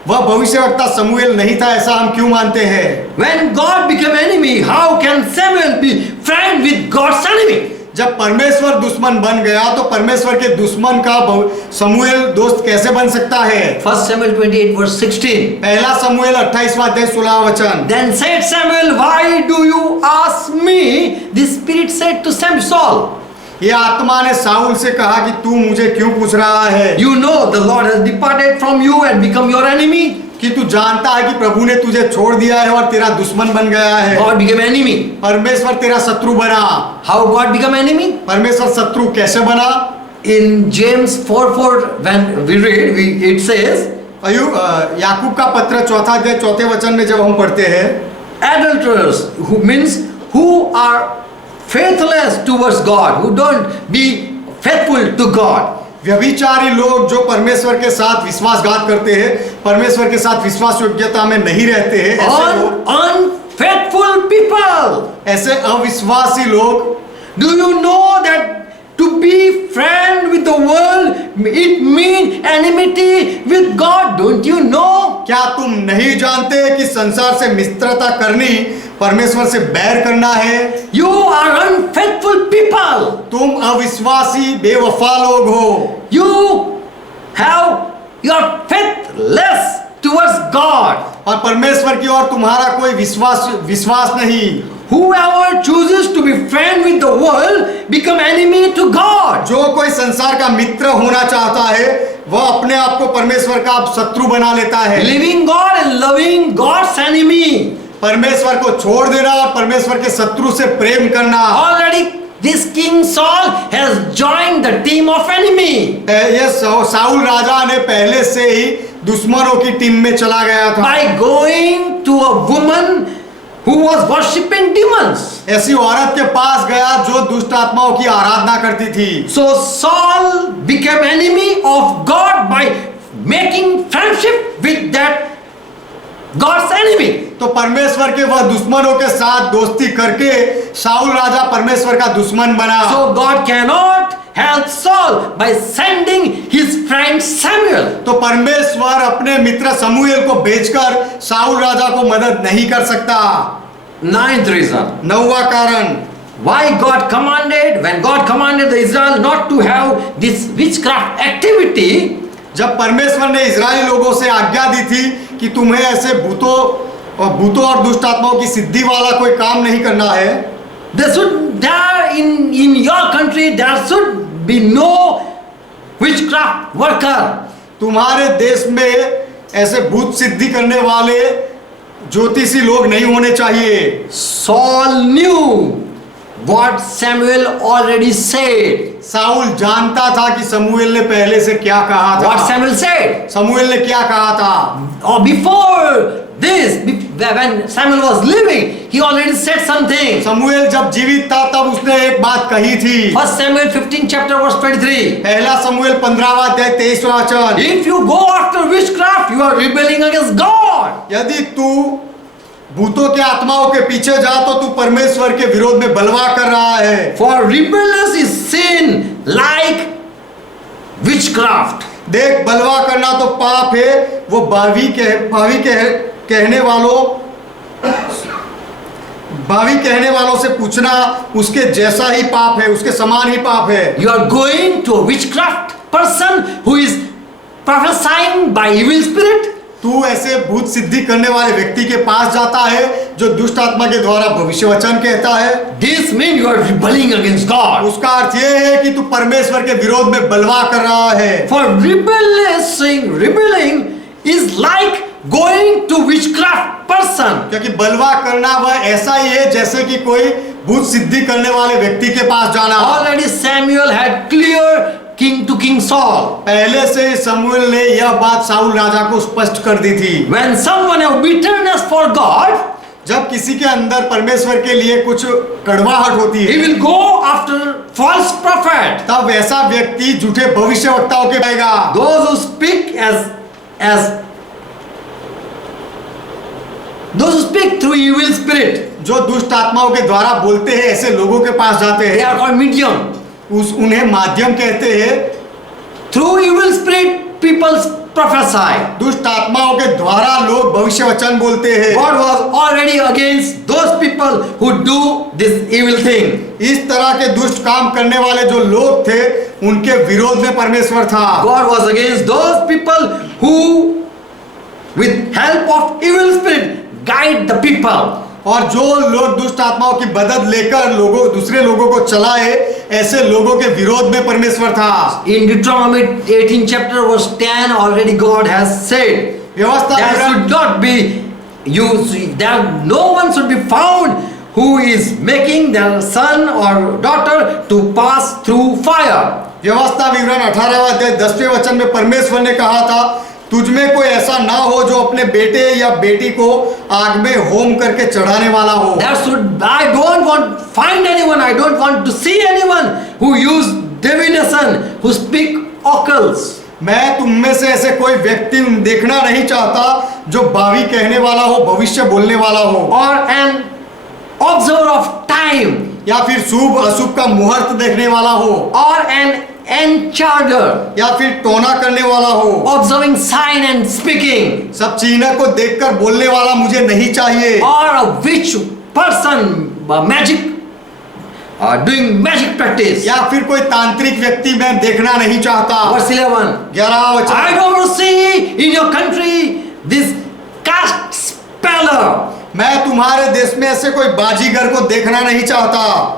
वह भविष्यवक्ता शमूएल नहीं था, ऐसा हम क्यों मानते हैं? when God became enemy, how can Samuel be friend with God's enemy? जब परमेश्वर दुश्मन बन गया, तो परमेश्वर के दुश्मन का शमूएल दोस्त कैसे बन सकता है? 1 Samuel 28 verse 16. पहला शमूएल 28वां अध्याय 16वां वचन। Then said Samuel, why do you ask me? The Spirit said to Saul, ये आत्मा ने साउल से कहा कि तू मुझे क्यों पूछ रहा है? you know the Lord has departed from you and become your enemy. कि तू जानता है कि प्रभु ने तुझे छोड़ दिया है और तेरा दुश्मन बन गया है। God became enemy. परमेश्वर तेरा शत्रु बना। How God become enemy? परमेश्वर शत्रु कैसे बना? In James 4:4 when we read, it says, याकूब का पत्र 4 अध्याय 4 वचन में जब हम पढ़ते हैं, adulterers, who means who are faithless towards God, who don't be faithful to God. व्यभिचारी लोग जो परमेश्वर के साथ विश्वासघात करते हैं, परमेश्वर के साथ विश्वास योग्यता में नहीं रहते हैं, ऐसे लोग, unfaithful people. ऐसे अविश्वासी लोग, Do you know that to be friend with the world it means enmity with God? Don't you know? क्या तुम नहीं जानते कि संसार से मित्रता करनी परमेश्वर से बैर करना है? You are unfaithful people. तुम अविश्वासी बेवफा लोग हो। You have your faithless towards God. और परमेश्वर की ओर तुम्हारा कोई विश्वास नहीं। Whoever chooses to be friend with the world become enemy to God. जो कोई संसार का मित्र होना चाहता है, वह अपने आप को परमेश्वर का शत्रु बना लेता है। Living God and loving God's enemy. परमेश्वर को छोड़ देना और परमेश्वर के शत्रु से प्रेम करना। Already this King Saul has joined the team of enemy. ये साउल राजा ने पहले से ही दुश्मनों की टीम में चला गया था। By going to a woman who was worshipping demons. ऐसी औरत के पास गया जो दुष्ट आत्माओं की आराधना करती थी। So Saul became enemy of God by making friendship with that God's enemy. तो परमेश्वर के वह दुश्मनों के साथ दोस्ती करके साउल राजा परमेश्वर का दुश्मन बना। So God cannot help Saul by sending his friend Samuel. तो परमेश्वर अपने मित्र शमूएल को भेजकर साउल राजा को मदद नहीं कर सकता। Ninth reason. 9वां कारण, Why God commanded, when God commanded the Israel not to have this witchcraft activity, जब परमेश्वर ने इजरायली लोगों से आज्ञा दी थी कि तुम्हें ऐसे भूतों और दुष्ट आत्माओं की सिद्धि वाला कोई काम नहीं करना है, there in your country there should be no witchcraft worker. तुम्हारे देश में ऐसे भूत सिद्धि करने वाले ज्योतिषी लोग नहीं होने चाहिए। Saul knew what Samuel already said. Saul जानता था कि शमूएल ने पहले से क्या कहा था। What Samuel said? शमूएल ने क्या कहा था? Or before this, when Samuel was living, he already said something. Samuel जब जीवित था तब उसने एक बात कही थी। 1 Samuel 15 chapter verse 23. पहला समूएल 15वां अध्याय 23वां वचन। If you go after witchcraft, you are rebelling against God. यदि तू भूतों के आत्माओं के पीछे जा तो तू परमेश्वर के विरोध में बलवा कर रहा है। For rebellious is sin like witchcraft. देख, बलवा करना तो पाप है, वो भावी कहने वालों से पूछना उसके जैसा ही पाप है, उसके समान ही पाप है। You are going to a witchcraft person who is prophesying by evil spirit. तू ऐसे भूत सिद्धि करने वाले व्यक्ति के पास जाता है जो दुष्ट आत्मा के द्वारा भविष्य वचन कहता है। This means you are rebelling against God. उसका अर्थ यह है कि तू परमेश्वर के विरोध में बलवा कर रहा है। For rebelling is like going to witchcraft person. क्योंकि बलवा करना वह ऐसा ही है जैसे कि कोई भूत सिद्धि करने वाले व्यक्ति के पास जाना। Already Samuel had clear to King Saul. पहले से शमूएल ने यह बात शाऊल राजा को स्पष्ट कर दी थी। When someone have bitterness for God, जब किसी के अंदर परमेश्वर के लिए कुछ कड़वाहट होती है, he will go after false prophet. तब वैसा व्यक्ति झूठे भविष्यवक्ताओं के पाएगा। Those who speak through evil spirit, जो दुष्ट आत्माओं के द्वारा बोलते हैं, ऐसे लोगों के पास जाते they हैं। are called medium. उन्हें माध्यम कहते हैं। Through evil spirit, people prophesy. दुष्ट आत्माओं के द्वारा लोग भविष्य वचन बोलते हैं। God was already against those people who do this evil thing. इस तरह के दुष्ट काम करने वाले जो लोग थे, उनके विरोध में परमेश्वर था। God was against those people who, with help of evil spirit, guide the people. और जो लोग दुष्ट आत्माओं की मदद लेकर दूसरे लोगों को चलाए, ऐसे लोगों के विरोध में परमेश्वर था। In Deuteronomy 18 chapter verse 10 already God has said व्यवस्था there should not be that no one should be found who is making their son or daughter to pass through fire. व्यवस्था विवरण 18वां अध्याय 10वें वचन में परमेश्वर ने कहा था, तुझमें कोई ऐसा ना हो जो अपने बेटे या बेटी को आग में होम करके चढ़ाने वाला हो। I don't find anyone, I don't want to see anyone who use divination, who speak occult. मैं तुम में से ऐसे कोई व्यक्ति देखना नहीं चाहता जो भावी कहने वाला हो, भविष्य बोलने वाला हो, or an observer of time, या फिर शुभ अशुभ का मुहूर्त देखने वाला हो, or an enchanter, या फिर टोना करने वाला हो, observing sign and speaking, सब चिन्ह को देखकर बोलने वाला मुझे नहीं चाहिए, or a witch person, magic, doing magic practice. या फिर कोई तांत्रिक व्यक्ति मैं देखना नहीं चाहता। Verse 11. 11वां वचन, I don't want to see in your country this cast speller. मैं तुम्हारे देश में ऐसे कोई बाजीगर को देखना नहीं चाहता।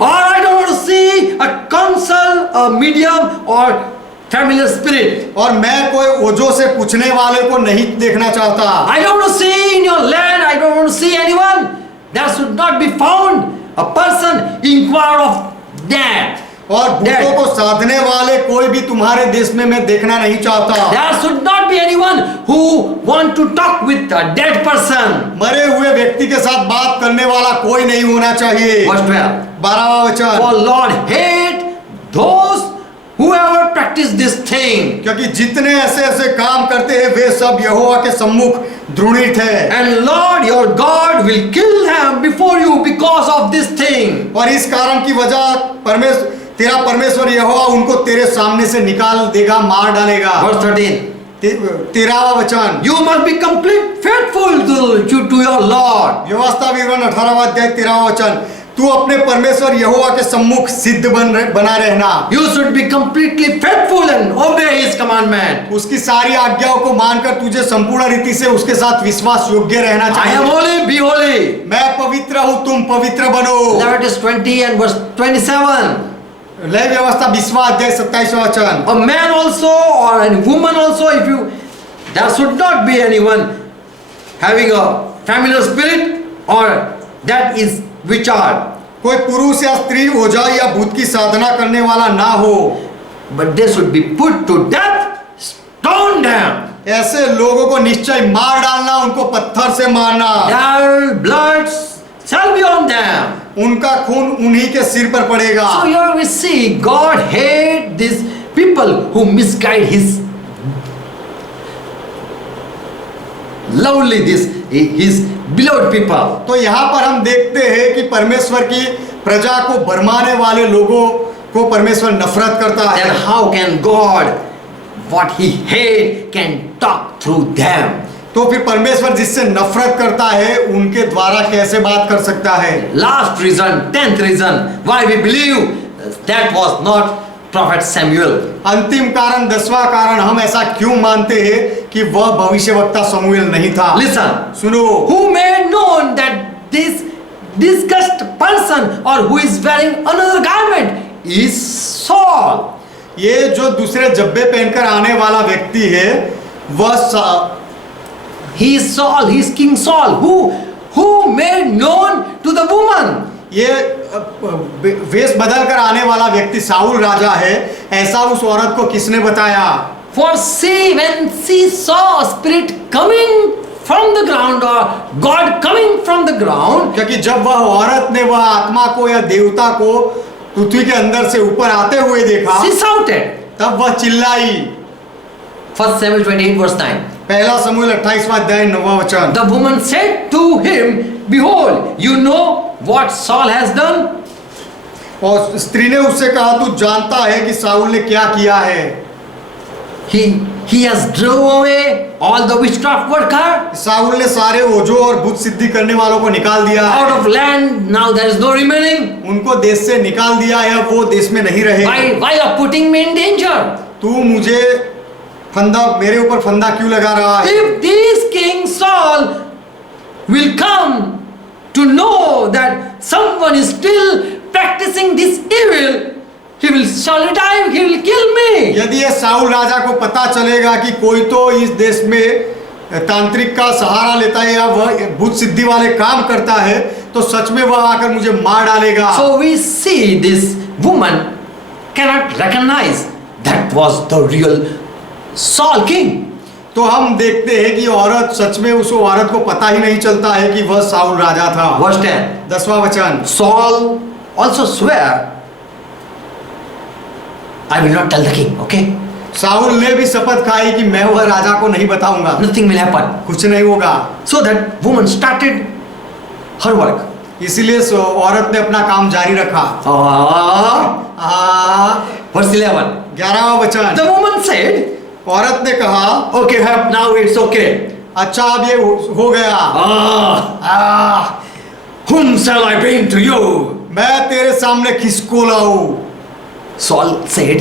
Or I don't want to see a counsel, a medium, or familiar spirit. और मैं कोई ओझों से पूछने वाले को नहीं देखना चाहता। I don't want to see in your land, I don't want to see anyone. There should not be found a person inquire of that. और भूतों को साधने वाले कोई भी तुम्हारे देश में मैं देखना नहीं चाहता। There should not be anyone who want to talk with a dead person. मरे हुए व्यक्ति के साथ बात करने वाला कोई नहीं होना चाहिए। Verse 12. 12वां वचन, For Lord hate those whoever practice this thing. क्योंकि जितने ऐसे ऐसे काम करते हैं वे सब यहोवा के सम्मुख द्रोणित है। And Lord your God will kill them before you because of this thing. और इस कारण की वजह तेरा परमेश्वर यहोवा उनको तेरे सामने से निकाल देगा, मार डालेगा। Verse 13. 13वां वचन, You must be complete faithful to your Lord. व्यवस्था विवरण 18वां अध्याय 13वां वचन, तू अपने परमेश्वर यहोवा के सम्मुख सिद्ध बना रहना। You should be completely faithful and obey His commandment. उसकी सारी आज्ञाओं को मानकर तुझे संपूर्ण रीति से उसके साथ विश्वास योग्य रहना I चाहिए। am holy, be holy. मैं पवित्र हूँ, तुम पवित्र बनो। Leviticus 20 and verse 27. लय व्यवस्था 20वां अध्याय 27वां वचन, A man also or a woman also, there should not be anyone having a familiar spirit or that is witchcraft. कोई पुरुष या स्त्री ओझा या भूत की साधना करने वाला ना हो, But they should be put to death, stone them. ऐसे लोगों को निश्चय मार डालना, उनको पत्थर से मारना, Their blood shall be on them. उनका खून उन्हीं के सिर पर पड़ेगा। So here we see God hate these people who misguide His lovely His beloved people. तो यहाँ पर हम देखते हैं कि परमेश्वर की प्रजा को भरमाने वाले लोगों को परमेश्वर नफरत करता Then है। how can God, what He hate, can talk through them? तो फिर परमेश्वर जिससे नफरत करता है उनके द्वारा कैसे बात कर सकता है? Last reason, 10th reason why we believe that was not Prophet Samuel. अंतिम कारण, 10वां कारण हम ऐसा क्यों मानते हैं कि वह भविष्यवक्ता समूएल नहीं था? Listen, सुनो, who made known that this discussed person or who is wearing another garment is Saul. ये जो दूसरे जब्बे पहनकर आने वाला व्यक्ति है वह He is Saul, he is King Saul. Who made known to the woman? ये वेश बदल कर आने वाला व्यक्ति साउल राजा है, ऐसा उस औरत को किसने बताया? For see, when she saw spirit coming from the ground or God coming from the ground, क्योंकि जब वह औरत ने वह आत्मा को या देवता को पृथ्वी के अंदर से ऊपर आते हुए देखा, she shouted. तब वह चिल्लाई। 1 Samuel 28 verse 9. पहला समूएल 28वां अध्याय 9वां वचन। The woman said to him, behold, you know what Saul has done? और स्त्री ने उससे कहा, तू जानता है कि साउल ने क्या किया है? He has drove away all the witchcraft worker Saul ने सारे ओझों और भूत सिद्धि करने वालों को निकाल दिया है। out of land. Now there is no remaining. उनको देश से निकाल दिया है, वो देश में नहीं रहे। Why you are putting me in danger? तू मुझे मेरे ऊपर फंदा क्यों लगा रहा है? If this King Saul will come to know that someone is still practicing this evil, he will surely die, he will kill me. यदि ये साउल राजा को पता चलेगा कि कोई तो इस देश में तांत्रिक का सहारा लेता है या वह भूत सिद्धि वाले काम करता है, तो सच में वह आकर मुझे मार डालेगा। So we see this woman cannot recognize that was the real Saul king. तो हम देखते हैं कि औरत सच में उस औरत को पता ही नहीं चलता है कि वह साउल राजा था। Verse 10. 10वां वचन। Saul also swear, I will not tell the king. Okay? Saul ने भी शपथ खाई कि मैं वह राजा को नहीं बताऊंगा, Nothing will happen. कुछ नहीं होगा। So that woman started her work. इसीलिए औरत ने अपना काम जारी रखा। Verse 11. 11वां वचन। The woman said, औरत ने कहा, okay, now it's okay. अच्छा अब ये हो गया। Whom shall I bring to you? मैं तेरे सामने किसको लाऊं? Saul said,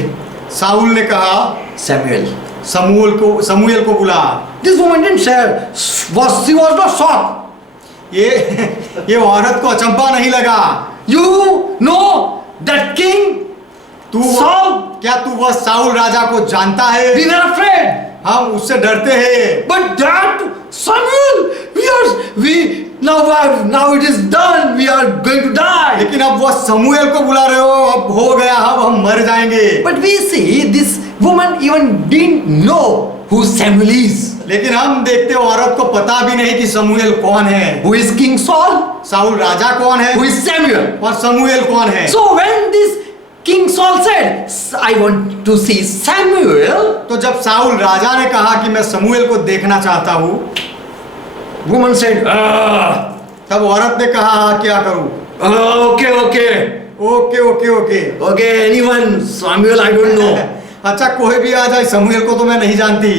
साउल ने कहा, Samuel. समूएल को बुला। This woman didn't say, she was not shocked. ये औरत को अचंभा नहीं लगा। You know that king Saul? क्या तू वह साउल राजा को जानता है? We were afraid. हम उससे डरते हैं। But that Samuel, now it is done. We are going to die. लेकिन अब वह समूएल को बुला रहे हो, अब हो गया, अब हम मर जाएंगे। But we see this woman even didn't know who Samuel is. लेकिन हम देखते औरत को पता भी नहीं कि समूएल कौन है। Who is King Saul? Saul राजा कौन है? Who is Samuel? और समूएल कौन है? So when this King Saul said, I want to see Samuel, तो जब साउल राजा ने कहा कि मैं समूएल को देखना चाहता हूँ, woman said, तब औरत ने कहा, हाँ क्या करूँ? Okay, anyone, Samuel, I don't know. अच्छा कोई भी आ जाए, समूएल को तो मैं नहीं जानती।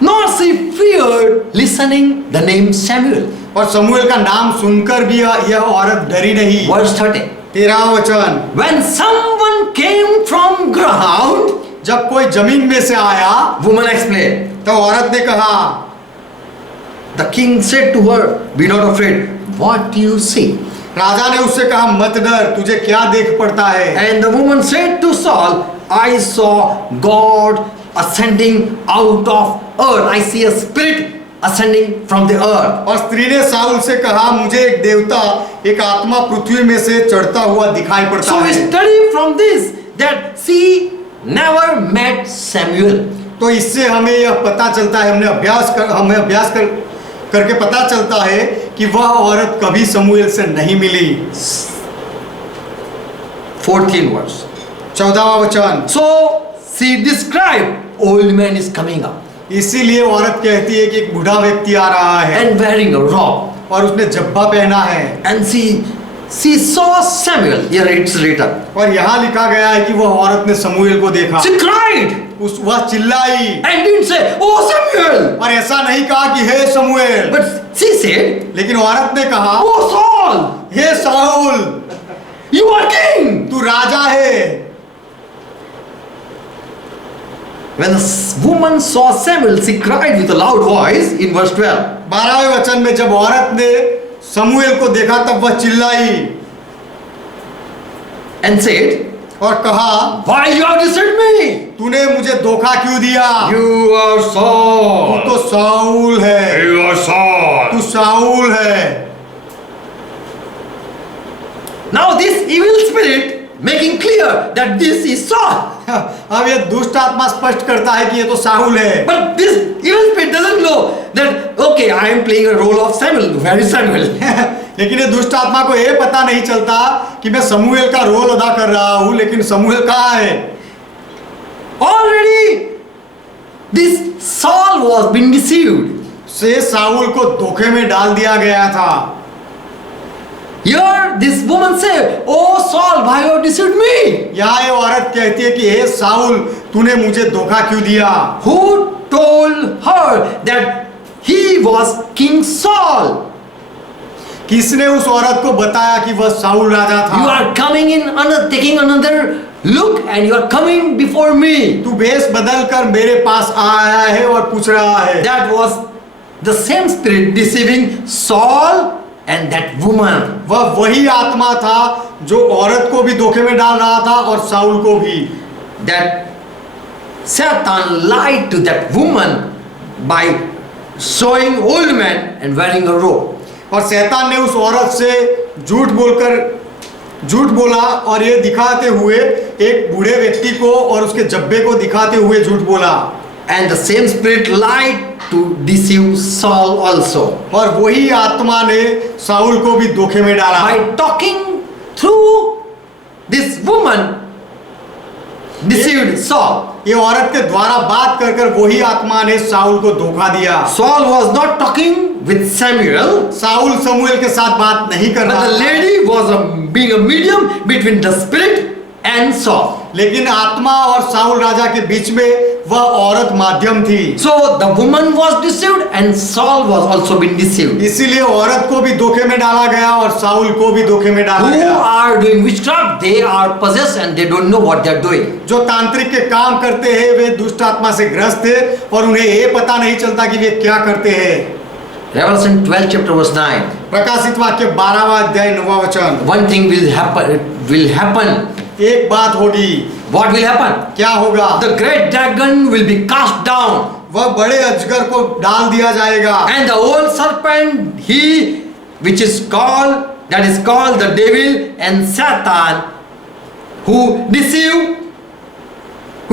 Nor she feared listening the name Samuel. और समूएल का नाम सुनकर भी यह औरत डरी नहीं। Verse 30. 13वां वचन। When someone came from ground, जब कोई जमीन में से आया, woman explained. तो औरत ने कहा, The king said to her, be not afraid. What do you see? राजा ने उससे कहा, मत डर, तुझे क्या देख पड़ता है? And the woman said to Saul, I saw God ascending out of earth. I see a spirit ascending from the earth. और स्त्री ने साउल से कहा, मुझे एक देवता, एक आत्मा पृथ्वी में से चढ़ता हुआ दिखाई पड़ता So we है। study from this that she never met Samuel. तो इससे हमें यह पता चलता है, हमें अभ्यास करके पता चलता है कि वह औरत कभी समूएल से नहीं मिली। 14th verse. 14वां वचन। So she described old man is coming up इसीलिए औरत कहती है कि एक बूढ़ा व्यक्ति आ रहा है and wearing a robe. और उसने जब्बा पहना है। And she saw Samuel. Here it's written. और यहाँ लिखा गया है कि वह औरत ने समूएल को देखा। She cried वह चिल्लाई and didn't say, "Oh Samuel." और ऐसा नहीं कहा कि हे समूएल, But she said, लेकिन औरत ने कहा, "Oh Saul, हे साउल, you are king." तू राजा है। When the woman saw Samuel, she cried with a loud voice in verse 12. 12वें वचन में जब औरत ने समूएल को देखा तब वह चिल्लाई And said, और कहा, "Why you have deceived me? तूने मुझे धोखा क्यों दिया? You are तू Saul. तो साउल है, You are Saul." तू साउल है। Now this evil spirit making clear that this is Saul. अब ये दुष्ट आत्मा स्पष्ट करता है कि ये तो साउल है। But this evil spirit doesn't know that, okay, I am playing a role of Samuel. Where is Samuel? लेकिन ये दुष्ट आत्मा को ये पता नहीं चलता कि मैं समूएल का रोल अदा कर रहा हूं, लेकिन समूएल कहाँ है? Already this Saul was being deceived. से साउल को धोखे में डाल दिया गया था। Here this woman said, "Oh Saul, why you have deceived me?" यहाँ ये औरत कहती है कि हे साउल, तूने मुझे धोखा क्यों दिया? Who told her that he was King Saul? किसने उस औरत को बताया कि वह साउल राजा था? You are coming in taking another look and you are coming before me. तू भेष बदल कर मेरे पास आया है और पूछ रहा है। That was the same spirit deceiving Saul and that woman. वह वही आत्मा था जो औरत को भी धोखे में डाल रहा था और साउल को भी। That Satan lied to that woman by showing old man and wearing a robe. और शैतान ने उस औरत से झूठ बोला और ये दिखाते हुए एक बूढ़े व्यक्ति को और उसके जब्बे को दिखाते हुए झूठ बोला। And the same spirit lied to deceive Saul also. और वही आत्मा ने साउल को भी धोखे में डाला। By talking through this woman deceived Saul. ये औरत के द्वारा बात कर कर वही आत्मा ने साउल को धोखा दिया। Saul was not talking with Samuel, Saul Samuel के साथ बात नहीं कर but रहा the था, lady was being a medium between the spirit and Saul. लेकिन आत्मा और साउल राजा के बीच में वह औरत माध्यम थी। So the woman was deceived and Saul was also being deceived. इसीलिए औरत को भी धोखे में डाला गया और साउल को भी धोखे में डाला Who गया। are doing witchcraft, they are possessed and they don't know what they are doing. जो तांत्रिक के काम करते हैं वे दुष्ट आत्मा से ग्रस्त थे और उन्हें ये पता नहीं चलता कि वे क्या करते हैं। Revelation 12 chapter verse 9. प्रकाशित वाक्य 12वां अध्याय 9वां वचन। One thing will happen. एक बात होगी। What will happen? क्या होगा? The great dragon will be cast down. वह बड़े अजगर को डाल दिया जाएगा। And the old serpent, he which is called, that is called the devil and Satan, who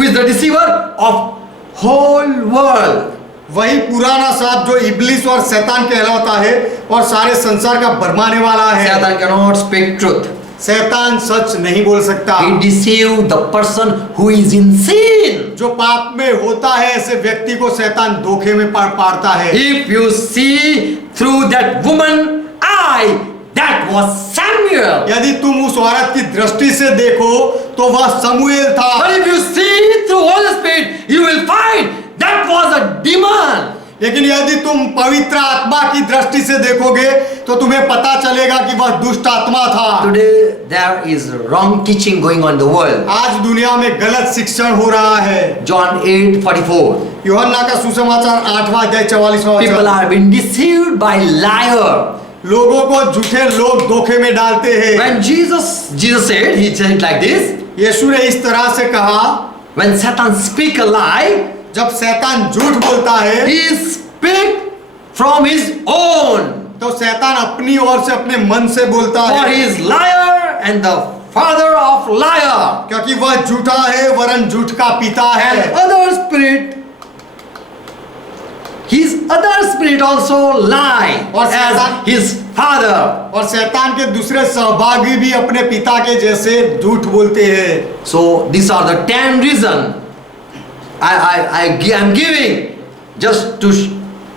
is the deceiver of whole world. वही पुराना सांप जो इब्लिस और शैतान कहलाता है और सारे संसार का भरमाने वाला है। Satan cannot speak truth. शैतान सच नहीं बोल सकता। He deceives the person who is in sin. जो पाप में होता है ऐसे व्यक्ति को शैतान धोखे में पाड़ता है। If you see through that woman eye, that was Samuel. यदि तुम उस औरत की दृष्टि से देखो तो वह समूएल था। But if you see through Holy Spirit, you will find that was a demon. लेकिन यदि तुम पवित्र आत्मा की दृष्टि से देखोगे तो तुम्हें पता चलेगा कि वह दुष्ट आत्मा था। Today there is wrong teaching going on in the world. आज दुनिया में गलत शिक्षण हो रहा है। John 8:44. यूहन्ना का सुसमाचार 8वां अध्याय 44वां People वचन। are being deceived by liar. लोगों को झूठे लोग धोखे में डालते हैं। When Jesus said, he said like this. यीशु ने इस तरह से कहा, When Satan speak a lie, जब शैतान झूठ बोलता है he speak from his own. तो शैतान अपनी ओर से अपने मन से बोलता For है, he is liar and the father of liar. क्योंकि वह झूठा है वरन झूठ का पिता And है। other spirit spirit also lie और as शैतान- his father. और शैतान के दूसरे सहभागी भी अपने पिता के जैसे झूठ बोलते हैं। So these are the 10 reasons I am giving just to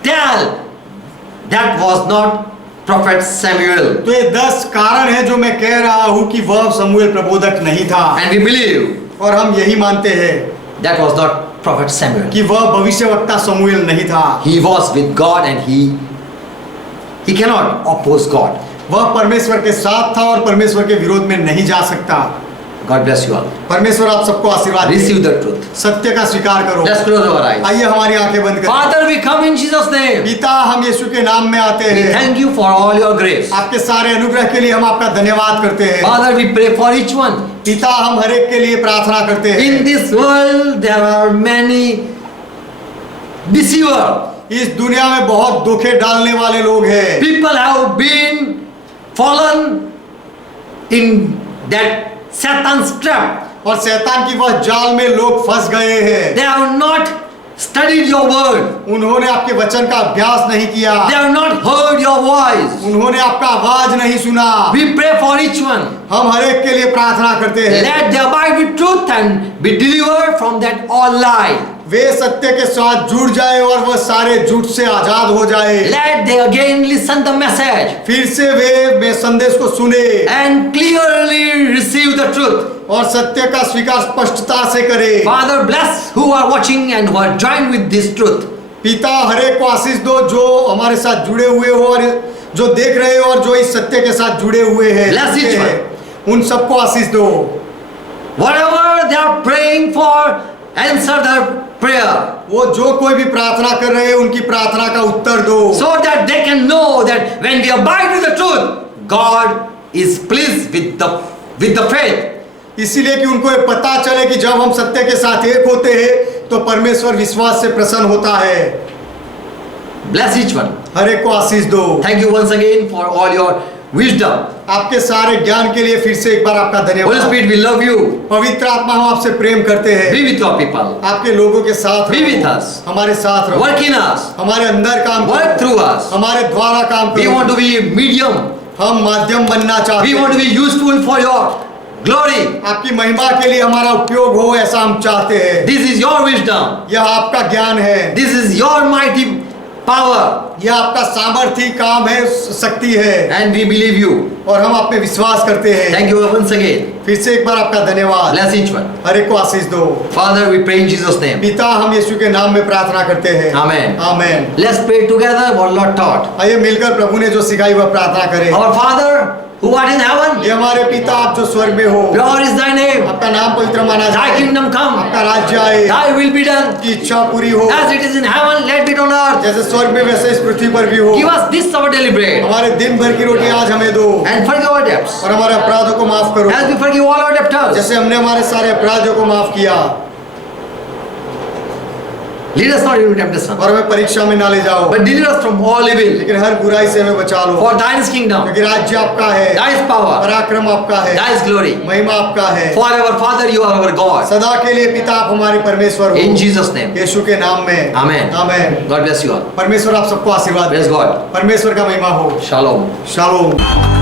tell that was not prophet Samuel. तो ये 10 कारण है जो मैं कह रहा हूँ कि वह शमूएल प्रबोधक नहीं था, And we believe और हम यही मानते हैं that was not prophet Samuel. कि वह भविष्यवक्ता शमूएल नहीं था। He was with God and he cannot oppose God. वह परमेश्वर के साथ था और परमेश्वर के विरोध में नहीं जा सकता। God bless you all. परमेश्वर आप सबको आशीर्वाद दे। Receive the truth. सत्य का स्वीकार करो। Let's close our eyes. आइए हमारी आंखें बंद करें। Father, we come in Jesus' name. पिता, हम यीशु के नाम में आते We हैं। thank you for all your grace. आपके सारे अनुग्रह के लिए हम आपका धन्यवाद करते हैं। Father, we pray for each one. पिता, हम हर एक के लिए प्रार्थना करते हैं। In this world, there are many deceivers. इस दुनिया में बहुत धोखे डालने वाले लोग हैं। People have been fallen in that Satan's trap. और शैतान की वह जाल में लोग फंस गए हैं। They have not studied your word. उन्होंने आपके वचन का अभ्यास नहीं किया। They have not heard your voice. उन्होंने आपका आवाज नहीं सुना। We pray for each one. हम हर एक के लिए प्रार्थना करते हैं। Let they abide with truth and be delivered from that all lie. वे सत्य के साथ जुड़ जाए और वह सारे झूठ से आजाद हो जाए। Let they again listen the message फिर से वे संदेश को सुने and clearly receive the truth. और सत्य का स्वीकार स्पष्टता से करे। Father, bless who are watching and who are joined with this truth. पिता, हर एक को आशीष दो जो हमारे साथ जुड़े हुए हो और जो देख रहे हो और जो इस सत्य के साथ जुड़े हुए हैं। Bless each one. उन सबको आशीष दो। Whatever they are praying for, answer their prayer. वो जो कोई भी प्रार्थना कर रहे हैं उनकी प्रार्थना का उत्तर दो। So that they can know that when we abide with the truth, God is pleased with the faith. इसीलिए कि उनको ये पता चले कि जब हम सत्य के साथ एक होते हैं तो परमेश्वर विश्वास से प्रसन्न होता है। Bless each one. हर एक को आशीष दो। Thank you once again for all your wisdom. आपके सारे ज्ञान के लिए फिर से एक बार आपका Holy धन्यवाद। Spirit, we love you. पवित्र आत्मा, हम आपसे प्रेम करते हैं। Be with your people. आपके लोगों के साथ Be रहो। with us. हमारे साथ रहो। Work in us. हमारे अंदर काम Work करो। through us. हमारे द्वारा काम We करो। want to be medium. हम माध्यम बनना चाहते We हैं। want to be useful for your glory. आपकी महिमा के लिए हमारा उपयोग हो ऐसा हम चाहते हैं। This is your wisdom. यह आपका ज्ञान है। This is your mighty power. यह आपका सामर्थ्य काम है, शक्ति है And we believe you. और हम आप पे विश्वास करते हैं। Thank you once again. फिर से एक बार आपका धन्यवाद। Bless each one. हर एक को आशीष दो। Father, we pray in Jesus' name. पिता, हम यीशु के नाम में प्रार्थना करते हैं। Amen. Amen. Let's pray together what Lord taught. आइए मिलकर प्रभु ने जो सिखाई वह प्रार्थना करें। Our Father, who art in heaven, ये हमारे पिता, आप जो स्वर्ग में हो, pure is thy name. आपका नाम पवित्र माना Thy जाए। kingdom come. आपका राज्य आए, Thy will be done. की इच्छा पूरी हो, As it is in heaven, let it on earth. जैसे स्वर्ग में वैसे इस पृथ्वी पर भी हो। Give us this our daily bread. हमारे दिन भर की रोटी आज हमें दो And forgive our debts. और हमारे अपराधों को माफ करो As we forgive all our debtors. जैसे हमने हमारे सारे अपराधों को माफ किया। Lead us not into temptation, और हमें परीक्षा में ना ले जाओ, but deliver us from all evil. लेकिन हर बुराई से हमें बचा लो। For thine is kingdom, क्योंकि राज्य आपका है, thy is power, पराक्रम आपका है, thy is glory. महिमा आपका है। Forever, Father, you are our God. सदा के लिए पिता, आप हमारे परमेश्वर In हो। Jesus' name. यीशु के नाम में Amen. Amen. God bless you all. परमेश्वर आप सबको आशीर्वाद दे। Praise God. परमेश्वर का महिमा हो। Shalom. शालोम।